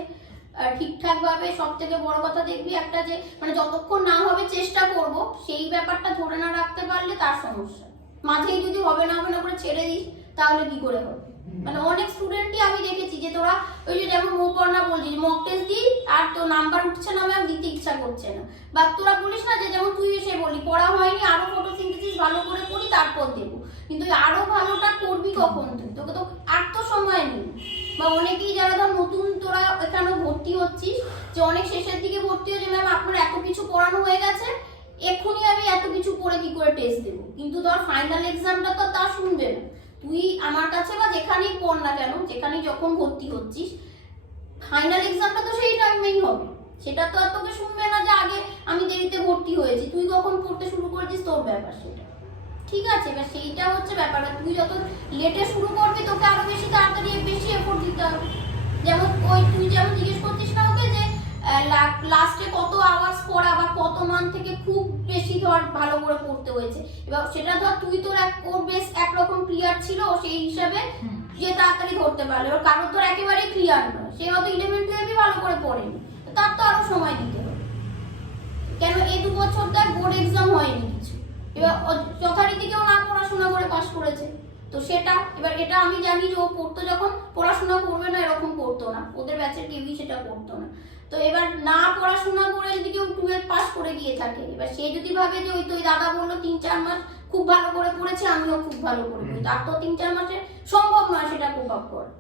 ঠিকঠাক ভাবে, সব থেকে বড় কথা দেখবি একটা যে মানে যতক্ষণ না হবে চেষ্টা করব, সেই ব্যাপারটা ধরে না রাখতে পারলে তার সমস্যা। মাঝেই যদি হবে না করে ছেড়ে দিস তাহলে কি করে হবে? মানে অনেক স্টুডেন্টই আমি দেখেছি যে তোরা ওই যে যেমন মুপর্ণা বলছিস মক টেস্ট দিই আর তো নাম্বার উঠছে না, ম্যাম দিতে ইচ্ছা করছে না, বা তোরা বলিস না যে যেমন তুই এসে বলি পড়া হয়নি আরো ফটোসিনথেসিস ভালো করে করি তারপর দেবো, কিন্তু আরো ভালোটা করবি কখন? তুই তোকে তো আর তো সময় নেই। বা অনেকেই যারা ধর নতুন তোরা এখানে ভর্তি হচ্ছিস, যে অনেক শেষের দিকে ভর্তি হচ্ছে ম্যাম আপনার এত কিছু পড়ানো হয়ে গেছে, এক্ষুনি আমি এত কিছু পড়ে কি করে টেস্ট দেবো? কিন্তু ধর ফাইনাল এক্সামটা তো তা শুনবে না। তুই আমার কাছে বা যেখানেই পড় না কেন, যেখানেই যখন ভর্তি হচ্ছিস, ফাইনাল এক্সামটা তো সেই টাইমেই হবে, সেটা তো আর তোকে শুনবে না যে আগে আমি দেরিতে ভর্তি হয়েছি, তুই কখন পড়তে শুরু করেছিস তোর ব্যাপার সেটা, ঠিক আছে? এবার সেইটা হচ্ছে ব্যাপারটা, তুই যত লেটে শুরু করবি তোকে আরো বেশি তাড়াতাড়ি বেশি এফোর্ট দিতে হবে। যেমন ওই তুই যেমন জিজ্ঞেস করছিস না ওকে যে লাস্টে কত আওয়ার্স পড়া বা কত মান থেকে খুব বেশি ধর ভালো করে পড়তে হয়েছে, এবার সেটা ধর তুই তোর ওর বেশ একরকম ক্লিয়ার ছিল সেই হিসাবে যে তাড়াতাড়ি ধরতে পারলো, এবার কারোর তোর একেবারেই ক্লিয়ার নয়, সে হয়তো 11-12 ভালো করে পড়েনি, তার তো আরো সময় দিতে হবে। কেন এই 2 বছর দেখ বোর্ড এক্সাম হয়নি কিছু, এবার যথারীতি কেউ না পড়াশোনা করে পাশ করেছে, তো সেটা এবার এটা আমি জানি যে ও পড়তো যখন পড়াশোনা করবে না এরকম করতো না, ওদের ব্যাচের কেউই সেটা করতো না। তো এবার না পড়াশোনা করে যদি কেউ 12 পাস করে গিয়ে থাকে, এবার সে যদি ভাবে যে ওই তো দাদা বললো 3-4 মাস খুব ভালো করে পড়েছে আমিও খুব ভালো করে পড়ি, তার তো 3-4 মাসে সম্ভব নয় সেটা কোপ আপ করা।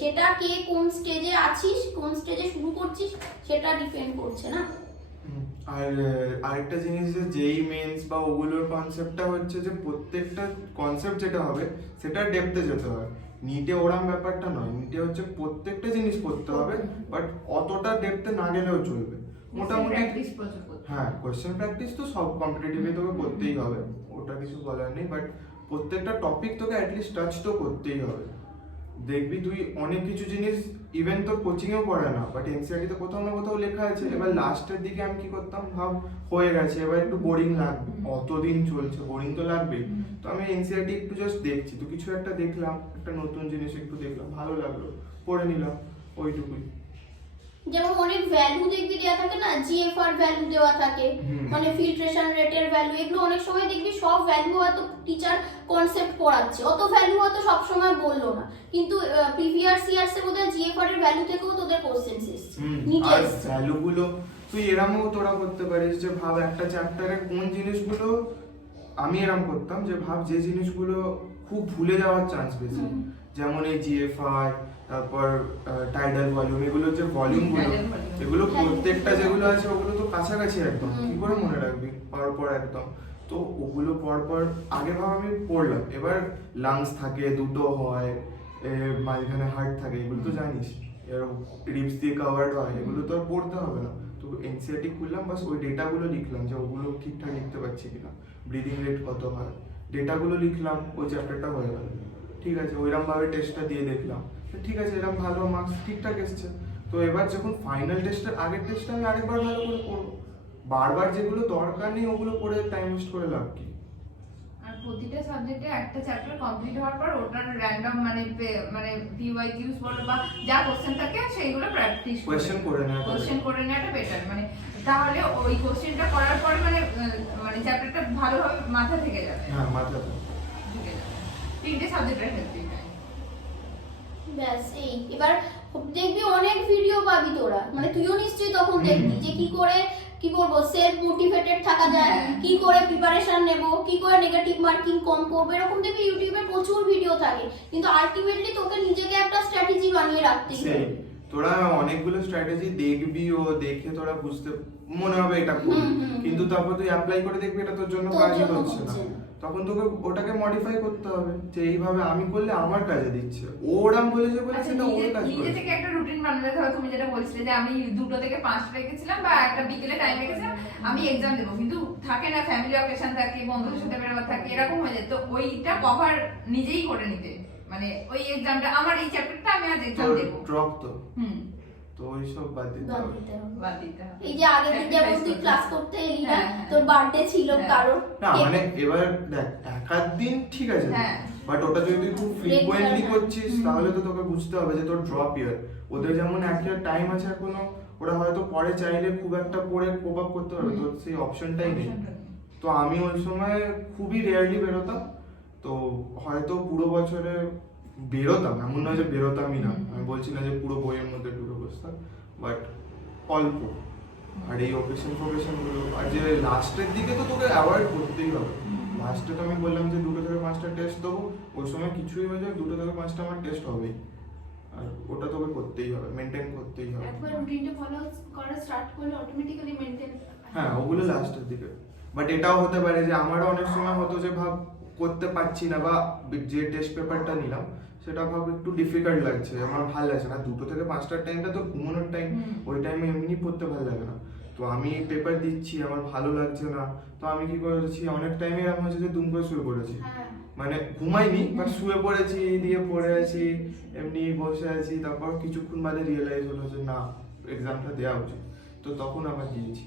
সেটা কে কোন স্টেজে আছিস, কোন স্টেজে শুরু করছিস সেটা ডিপেন্ড করছে না। আর আরেকটা জিনিস যে যেই মেন্স বা ওগুলোর কনসেপ্টটা হচ্ছে যে প্রত্যেকটা কনসেপ্ট যেটা হবে সেটা ডেপথে যেতে হয়, নিটে ওরম ব্যাপারটা নয়, নিটে হচ্ছে প্রত্যেকটা জিনিস পড়তে হবে, বাট অতটা ডেপথে না গেলেও চলবে, মোটামুটি। প্র্যাকটিস প্রচুর করতে হবে। হ্যাঁ, কোশ্চেন প্র্যাকটিস তো সব কম্পিটিটিভে তোকে করতেই হবে, ওটা কিছু বলার নেই, বাট প্রত্যেকটা টপিক তোকে অ্যাটলিস্ট টাচ তো করতেই হবে। দেখবি তুই অনেক কিছু জিনিস ইভেন তোর কোচিংয়েও পড়ে না, বাট এনসিআরটিতে কোথাও না কোথাও লেখা আছে, এবার লাস্টের দিকে আমি কি করতাম ভাব হয়ে গেছে, এবার একটু বোরিং লাগবে, অতদিন চলছে বোরিং তো লাগবেই, তো আমি এনসিআরটি একটু জাস্ট দেখছি, তো কিছু একটা দেখলাম, একটা নতুন জিনিস একটু দেখলাম, ভালো লাগলো, পড়ে নিলাম, ওইটুকুই। যেমন অনেক ভ্যালু দেখবি দেওয়া থাকে না, জিএফআর ভ্যালু দেওয়া থাকে, মানে ফিল্ট্রেশন রেটের ভ্যালু, এগুলো অনেক সময় দেখবি সব ভ্যালু হয়তো টিচার কনসেপ্ট পড়াচ্ছে, অত ভ্যালু হয়তো সব সময় বললো না, কিন্তু প্রিভিয়াস ইয়ার্স এর মধ্যে জিএফআর এর ভ্যালু থেকেও তোদের কোশ্চেনস এসেছে নিচে আর ভ্যালুগুলো তুই এরকমও তোরা করতে পারিস যে ভাব একটা চ্যাপ্টারে কোন জিনিসগুলো আমি এরকম করতাম যে ভাব যে জিনিসগুলো খুব ভুলে যাওয়ার চান্স বেশি, যেমন এই জিএফআর, তারপর টাইডাল ভলিউম, এগুলো যে ভলিউমগুলো, Tidal volume। এগুলো প্রত্যেকটা যেগুলো আছে ওগুলো তো কাছাকাছি একদম, কি করে মনে রাখবি পর একদম। তো ওগুলো পর আগে ভাব আমি পড়লাম, এবার লাংস থাকে, দুটো হয়, মাঝখানে হার্ট থাকে, এগুলো তো জানিস, রিপস দিয়ে কাভার্ড হয়, এগুলো তো আর পড়তে হবে না। তো এনসিআরটি খুললাম, বাস ওই ডেটাগুলো লিখলাম যে ওগুলো ঠিকঠাক লিখতে পারছি কিনা, ব্রিদিং রেট কত হয়, ডেটাগুলো লিখলাম, ওই চ্যাপ্টারটা হয়ে গেল। ঠিক আছে, ওইরকম ভাবে টেস্টটা দিয়ে দেখলাম, ঠিক আছে এরকম ভালো মার্কস ঠিকঠাক এসছে। তো এবার যখন ফাইনাল টেস্টের আগের টেস্টটা আমি আরেকবার ভালো করে পড়বো, বারবার যেগুলো দরকার নেই ওগুলো পড়ে টাইম ওয়েস্ট করে লাভ কি। আর প্রতিটা সাবজেক্টে একটা চ্যাপ্টার কমপ্লিট হওয়ার পর ওটার র্যান্ডম মানে পিওয়াইকিউস বলো বা যা কোশ্চেন থাকে সেইগুলো প্র্যাকটিস কোয়েশ্চেন করে নেওয়া কোশ্চেন করে নেওয়াটা বেটার, মানে তাহলে ওই কোশ্চেনটা করার পর মানে চ্যাপ্টারটা ভালোভাবে মাথা থেকে যাবে। হ্যাঁ, মাথাতে ঢুকে যাবে, তিনটে সাবজেক্টের ক্ষেত্রে ব্যাস এই। এবার দেখবি অনেক ভিডিও পাবি তোরা, মানে তুইও নিশ্চয়ই তখন দেখবি যে কি করে কি বলবো সেলফ মোটিভেটেড থাকা যায়, কি করে প্রিপারেশন নেব, কি করে নেগেটিভ মার্কিং কম করবো, এরকম দেখবি ইউটিউবে প্রচুর ভিডিও থাকে, কিন্তু আলটিমেটলি তোকে নিজেকে একটা স্ট্র্যাটেজি বানিয়ে রাখতে সেই হবে। তোরা অনেকগুলো স্ট্র্যাটেজি দেখবি ও দেখে তোরা বুঝতে মনে হবে এটা করি, কিন্তু তারপর তুই অ্যাপ্লাই করে দেখবি এটা তোর জন্য কাজই হচ্ছে না, তখন তোকে ওটাকে মডিফাই করতে হবে যে এইভাবে আমি করলে আমার কাজে দিচ্ছে, ও ওরম বলেছে বলে আচ্ছা, সেটা ওর কাজ নিজে করে। থেকে একটা রুটিন বানালে, ধরো তুমি যেটা বলছিলে যে আমি 2টো থেকে 5টা রেখেছিলাম বা একটা বিকেলে টাইম রেখেছিলাম আমি এক্সাম দেবো, কিন্তু থাকে না ফ্যামিলি অকেশন থাকে, বন্ধুদের সাথে বেরোবার থাকে, এরকম হয়ে যায়, তো ওইটা কভার নিজেই করে নিতে, মানে ওই এক্সামটা আমার এই চ্যাপ্টারটা আমি আজ এক্সাম দেবো, ড্রপ তো হুম তো ওইসব বাদ দিতে বাদ হবে। দিতে হবে। বাদ দিতে হবে। এই যে আগের দিন যেমন তুই ক্লাস করতে এলি না, হ্যাঁ, হ্যাঁ। তোর বার্থডে ছিল হ্যাঁ। কারোর, না মানে এবার দেখ একাধ দিন ঠিক আছে, হ্যাঁ। বাট ওটা যদি তুই খুব ফ্রিকোয়েন্টলি Regular, করছিস তাহলে তো তোকে বুঝতে হবে যে তোর ড্রপ ইয়ার, ওদের যেমন এক ইয়ার টাইম আছে এখনো, ওরা হয়তো পরে চাইলে খুব একটা পড়ে কোপ আপ করতে পারবে, তোর সেই অপশনটাই নেই। তো আমি ওই সময় খুবই রেয়ারলি বেরোতাম, তো হয়তো পুরো বছরে বেরোতাম, এমন নয় যে বেরোতামই না, আমি বলছি না যে পুরো বইয়ের মধ্যে ঢুকে বসতাম, বাট অল্প। আর এই অকেশন গুলো, আর যে লাস্টের দিকে তো তোকে অ্যাভয়েড করতেই হবে, লাস্টে তো আমি বললাম যে 2 থেকে 5টা টেস্ট দেবো, ওই সময় কিছুই হয়ে যায় 2 থেকে 5টা আমার টেস্ট হবেই, আর ওটা তোকে করতেই হবে, মেনটেন করতেই হবে। একবার রুটিনটা ফলো করা স্টার্ট করলে অটোমেটিক্যালি মেইনটেইন। হ্যাঁ, ওগুলো লাস্টের দিকে। বাট এটাও হতে পারে যে আমারও অনেক সময় হতো যে ভাব করতে পারছি না, বা যে টেস্ট পেপারটা নিলাম সেটা ভাব একটু ডিফিকাল্ট লাগছে, আমার ভালো লাগছে না, 2 থেকে 5টার টাইমটা তো ঘুমানোর টাইম, ওই টাইমে এমনি পড়তে ভালো লাগে না, তো আমি পেপার দিচ্ছি আমার ভালো লাগছে না, তো আমি কি করেছি অনেক টাইমে এরকম হয়েছে যে দুম করে শুয়ে পড়েছি, হ্যাঁ মানে ঘুমাইনি বাট শুয়ে পড়েছি, দিয়ে পড়ে আছি, এমনি বসে আছি, তারপর কিছুক্ষণ বাদে রিয়েলাইজ হলো যে না এক্সামটা দেওয়া উচিত, তো তখন আবার দিয়েছি।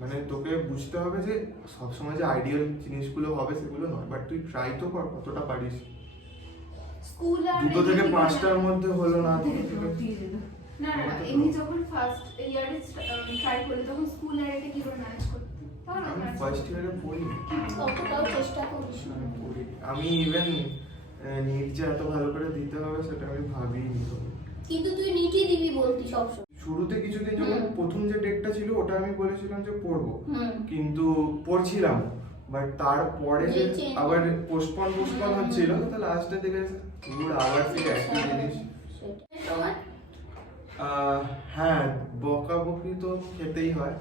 মানে তোকে বুঝতে হবে যে সবসময় যে আইডিয়াল জিনিসগুলো হবে সেগুলো নয়, বাট তুই ট্রাই তো কর কতটা পারিস। স্কুল আর 2 থেকে 5টার মধ্যে হলো না, 2 থেকে না না এমনি যখন ফার্স্ট ইয়ারে ট্রাই করলে তখন স্কুল আর এটা কি করে ম্যানেজ করতে তখন আমি ফার্স্ট ইয়ারে পড়ি, ততটাও চেষ্টা করিস না। আমি ইভেন নিট যে এত ভালো করে দিতে হবে সেটা আমি ভাবিনি। কিন্তু তুই নিটই দিবি বলতি সবসময়। শুরুতে কিছুদিন যখন প্রথম যে ডেটটা ছিল ওটা আমি বলেছিলাম যে পড়বো, হুম। কিন্তু পড়ছিলাম, বাট তারপরে যে যে change আবার পোস্টপন হচ্ছিল, তো লাস্টে দেখে পুরো আবার থেকে একই জিনিস। সেটাই তোমার হ্যাঁ, বকাবকি তো খেতেই হয়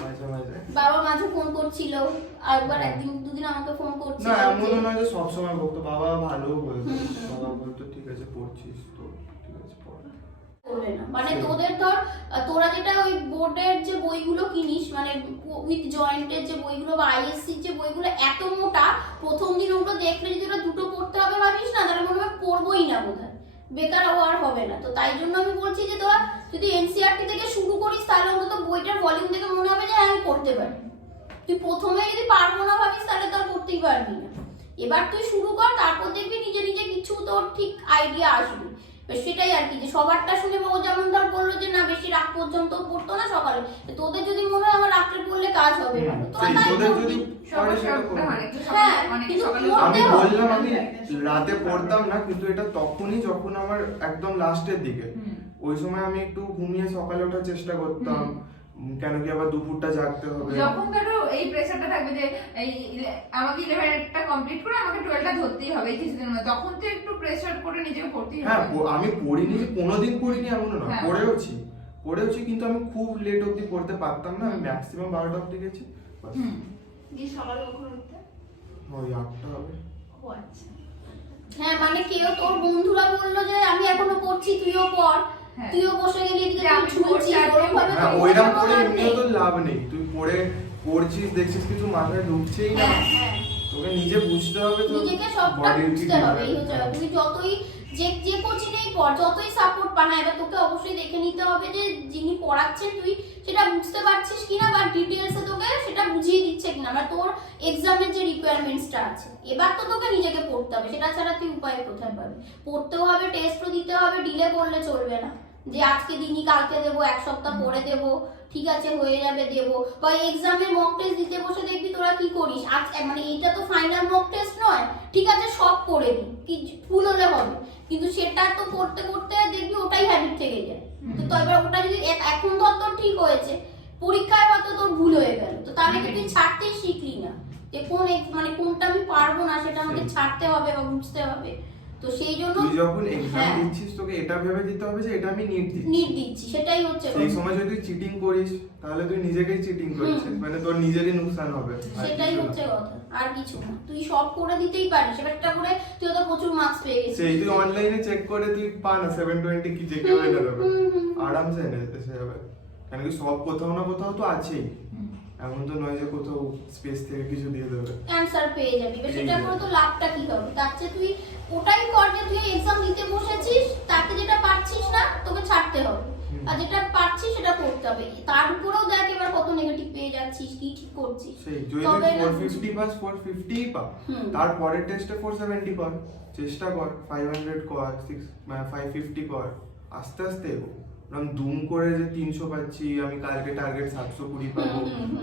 মাঝে মাঝে। বাবা মাঝে ফোন করছিল, আরেকবার একদিন দুদিন আমাকে ফোন করছিল। না এমনও নয় যে সবসময় বকতো, বাবা ভালো বলতো, বাবা বলতো ঠিক আছে পড়ছিস তো ঠিক আছে পড়। করবে না, মানে তোদের ধর তোরা যেটা ওই বোর্ডের যে বইগুলো কিনিস, মানে উইথ জয়েন্টের যে বইগুলো বা আইএসসির যে বইগুলো এত মোটা, প্রথম দিন ওগুলো দেখলে যদি ওরা 2টো পড়তে হবে ভাবিস না, তাহলে মনে হয় পড়বোই না বোধহয়, বেকার ও আর হবে না। তো তাই জন্য আমি বলছি যে তোরা যদি এনসিইআরটি থেকে শুরু করিস তাহলে অন্তত বইটার ভলিউম দেখে মনে হবে যে হ্যাঁ আমি করতে পারি। তুই প্রথমে যদি পারবো না ভাবিস তাহলে তো আর করতেই পারবি না। এবার তুই শুরু কর, তারপর দেখবি নিজে নিজে কিছু তোর ঠিক আইডিয়া আসবে। সেটাই আর কি, যে সবারটা শুনে ও যেমন ধর বললো যে না বেশি রাত পর্যন্ত পড়তো না সকালে, তোদের যদি মনে হয় আমার রাত্রে পড়লে কাজ হবে না, তোরা তাই তোদের করবি। যদি পারে সেটা করবি। হ্যাঁ, অনেক কিন্তু সকালে পড়তে আমি হবে। বললাম আমি রাতে পড়তাম না, কিন্তু এটা তখনই যখন আমার একদম লাস্টের দিকে, ওই সময় আমি একটু ঘুমিয়ে সকালে ওঠার চেষ্টা করতাম, কেন কি আবার দুপুরটা জাগতে হবে। যখন ধরো এই প্রেসারটা থাকবে যে এই আমাকে 11টা কমপ্লিট করে আমাকে 12টা ধরতেই হবে এই কিছুদিনের মধ্যে, তখন তো একটু প্রেসার করে নিজেকে পড়তেই হ্যাঁ, হবে। আমি পড়িনি যে কোনোদিন পড়িনি এমন না, হ্যাঁ। পড়েওছি কিন্তু আমি খুব লেট অবধি পড়তে পারতাম না, ম্যাক্সিমাম 12টা অবধি গেছি বাস। হুম। দিয়ে সকালে কখন উঠতে? ওই 8টা হবে। ও আচ্ছা। হ্যাঁ মানে কেউ তোর বন্ধুরা বললো যে আমি এখনো পড়ছি তুইও পড়, হ্যাঁ। তুইও বসে গেলি এদিকে যে আমি তুই শুনছিস, পড়ছি, ওরকম ভাবে হ্যাঁ, তো ওইরকম কোনো করে লাভ এমনিও নেই। তো লাভ নেই, তুই পড়ছিস দেখছিস কিছু মাথায় ঢুকছেই না, হ্যাঁ হ্যাঁ তোকে নিজে বুঝতে হবে তো নিজেকে সবটা body র কি বুঝতে হবে, এই demand। হচ্ছে ব্যাপার। তুই যতই যে কোচিংয়েই পড়, যতই সাপোর্ট পা না, এবার তোকে অবশ্যই দেখে নিতে হবে যে যিনি পড়াচ্ছেন তুই সেটা বুঝতে পারছিস কিনা, বা ডিটেলসে তোকে সেটা বুঝিয়ে দিচ্ছে কিনা, বা তোর এক্সামের যে রিকোয়ারমেন্টসটা আছে এবার তো তোকে নিজেকে পড়তে হবে, সেটা ছাড়া তুই উপায় কোথায় পাবি। পড়তেও হবে, টেস্টও দিতে হবে, ডিলে করলে চলবে না যে আজকে দিনই কালকে দেবো, এক সপ্তাহ পরে দেবো, ঠিক আছে হয়ে যাবে দেবো। বা এক্সামে মক টেস্ট দিতে বসে দেখবি তোরা কি করিস, আজ মানে এটা তো ফাইনাল মক টেস্ট নয়, ঠিক আছে সব করে দি, কি ভুল হলে হবে, কিন্তু সেটা তো করতে করতে দেখবি ওটাই হ্যাবিট থেকে যায়। তো এবার ওটা যদি এখন ধর তোর ঠিক হয়েছে, পরীক্ষায় হয়তো তোর ভুল হয়ে গেল, তো তাহলে কি তুই ছাড়তে শিখলি না যে কোন মানে কোনটা আমি পারবো না সেটা আমাকে ছাড়তে হবে বা বুঝতে হবে। তো সেই জন্য তুই যখন এক্সাম হ্যাঁ। দিচ্ছিস তোকে এটা ভেবে দিতে হবে যে এটা আমি নিট নিট দিচ্ছি। দিচ্ছি, সেটাই হচ্ছে সেই কথা। সময় যদি তুই চিটিং করিস তাহলে তুই নিজেকেই চিটিং করছিস, মানে তোর নিজেরই নুকসান হবে, আর সেটাই কিছু না। হচ্ছে কথা, আর কিছু না। তুই সব করে দিতেই পারিস, একটা করে তুই তো প্রচুর মার্কস পেয়ে গেছিস। সেই তুই অনলাইনে চেক করে তুই পা না 720 কি যে কেউ এনে দেবে, হুম। আরামসে এনে এসে যাবে, কেন কি সব কোথাও না কোথাও তো আছেই, এমন তো নয় যে কোথাও স্পেস থেকে কিছু দিয়ে দেবে। অ্যানসার পেয়ে যাবি, এবার সেটা পেয়ে করে যাবি। তো লাভটা কি হবে? তার চেয়ে তুই ওটাই কর যে তুই এক্সাম দিতে বসেছিস, তাতে যেটা পারছিস না তোকে ছাড়তে হবে, আর যেটা পারছিস সেটা করতে হবে। তার উপরেও দেখ এবার কত নেগেটিভ পেয়ে যাচ্ছিস, কি ঠিক করছিস। সেই যদি তবে না- 450 পাস 450 পা, হুম। তারপরের টেস্টে 470 কর, চেষ্টা কর 500 কর, 550 কর, আস্তে আস্তে এগো। ওরকম দুম করে যে 300 পাচ্ছি আমি কালকে টার্গেট 720 পাবো,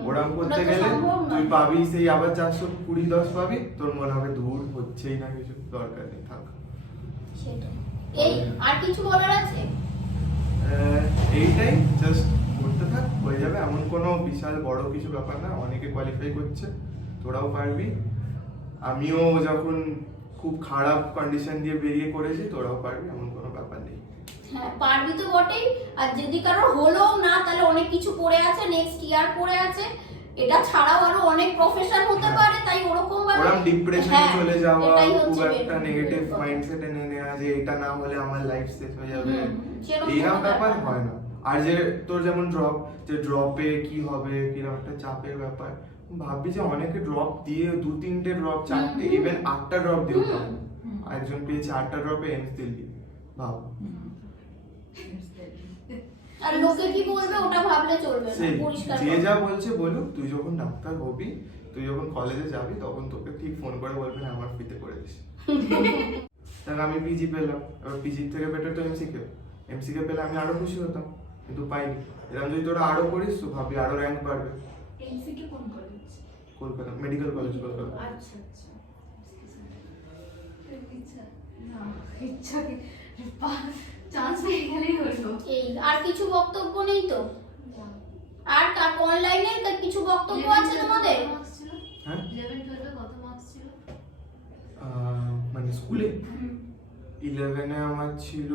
ওরকম করতে ওটা তো গেলে সম্ভব না। তুই পাবি সেই আবার 420-10 পাবি, তোর মনে হবে দূর হচ্ছেই না, কিছু দরকার নেই, থাক। সেটাই। এই আর কিছু বলার আছে? এইটাই, জাস্ট করতে থাক, হয়ে যাবে, এমন কোনো বিশাল বড় কিছু ব্যাপার না, অনেকে কোয়ালিফাই করছে, তোরাও পারবি। আমিও যখন খুব খারাপ কন্ডিশন দিয়ে বেরিয়ে করেছি, তোরাও পারবি, এমন কোনো ব্যাপার নেই। হ্যাঁ পারবি তো বটেই, আর যদি কারোর হলো না তাহলে অনেক কিছু পড়ে আছে, নেক্সট ইয়ার পড়ে আছে, এটা ছাড়াও আরো অনেক প্রফেশন হতে হ্যাঁ। পারে, তাই ওরকম ভাবে ওরকম ডিপ্রেশনে হ্যাঁ, চলে যাওয়া, এটাই খুব হচ্ছে একটা main নেগেটিভ কথা। মাইন্ডসেট এনে নেওয়া যে এটা না হলে আমার লাইফ শেষ হয়ে যাবে, সেরকম এইরকম কোনো ব্যাপার ব্যাপার হয় না। আর যে তোর যেমন ড্রপে কি হবে, কিরকম একটা চাপের ব্যাপার, ভাববি যে অনেকে ড্রপ দিয়ে 2-3টে ড্রপ, 4টে, ইভেন 8টা ড্রপ দিও না, একজন পেয়েছে 8টা ড্রপে এমস দিল্লি, ভাব। আর লোকে কি বলবে ওটা ভাবলে চলবে না, সেই পরিষ্কার যে কথা। যা বলছে বলুক, তুই যখন ডাক্তার হবি, তুই যখন কলেজে যাবি, তখন তোকে ঠিক ফোন করে বলবে না আমার ফ্রিতে করে দিস। দেখ আমি পিজি পেলাম, এবার পিজির থেকে বেটার তো এমসিকে পেলে আমি আরো খুশি হতাম, কিন্তু পাইনি। এরকম যদি তোরা আরো করিস তো ভাবি আরো র্যাঙ্ক বাড়বে। এমসিকে কোন college? Kolkata medical college, Kolkata. আচ্ছা আচ্ছা। ইচ্ছা না, ইচ্ছা কি চান্স পেয়ে গেলেই হলো। এই আর কিছু বক্তব্য নেই তো? আর অনলাইনে কিছু বক্তব্য আছে তোমাদের? হ্যাঁ 11-12 কত মার্কস ছিল? মানে স্কুলে 11-এ আমার ছিল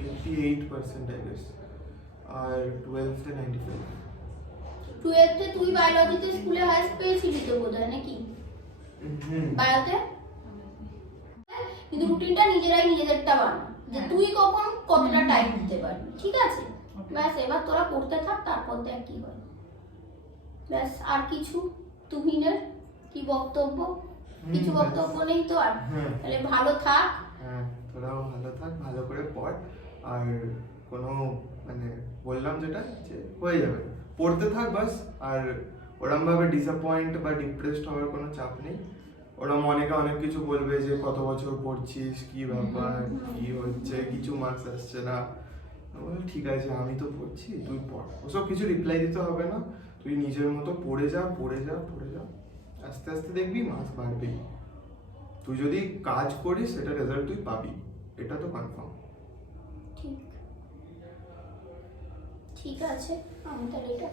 88% আই গেস, আর 12তে 95। 12তে তুই বায়োলজিতে স্কুলে হাইস্ট পেয়েছিলি তো বোধহয়, নাকি? বায়োতে? কিন্তু রুটিনটা নিজেদেরটা বানা, যে তুই কখন কতটা টাইম দিতে পারবি, ঠিক আছে? ব্যাস এবার তোরা করতে থাক, তারপর দেখ কি হয়। ব্যাস আর কিছু তুহিনের কি বক্তব্য? কিছু বক্তব্য নেই তো আর? হ্যাঁ। তাহলে ভালো থাক। হ্যাঁ, তোরাও ভালো থাক, ভালো করে পড়, আর কোনো মানে বললাম যেটা যে হয়ে যাবে, পড়তে থাক বাস। আর ওরম ভাবে ডিসঅ্যাপয়েন্ট বা ডিপ্রেসড হওয়ার কোনো চাপ নেই। ওরম অনেকে অনেক কিছু বলবে যে কত বছর পড়ছিস, কি ব্যাপার, কি হচ্ছে, কিছু মার্কস আসছে না, ঠিক আছে আমি তো পড়ছি, তুই পড়, ওসব কিছু রিপ্লাই দিতে হবে না, তুই নিজের মতো পড়ে যা, আস্তে আস্তে দেখবি মার্কস বাড়বেই। তুই যদি কাজ করিস সেটা রেজাল্ট তুই পাবি, এটা তো কনফার্ম। ঠিক। ঠিক আছে, আমি তাহলে এটা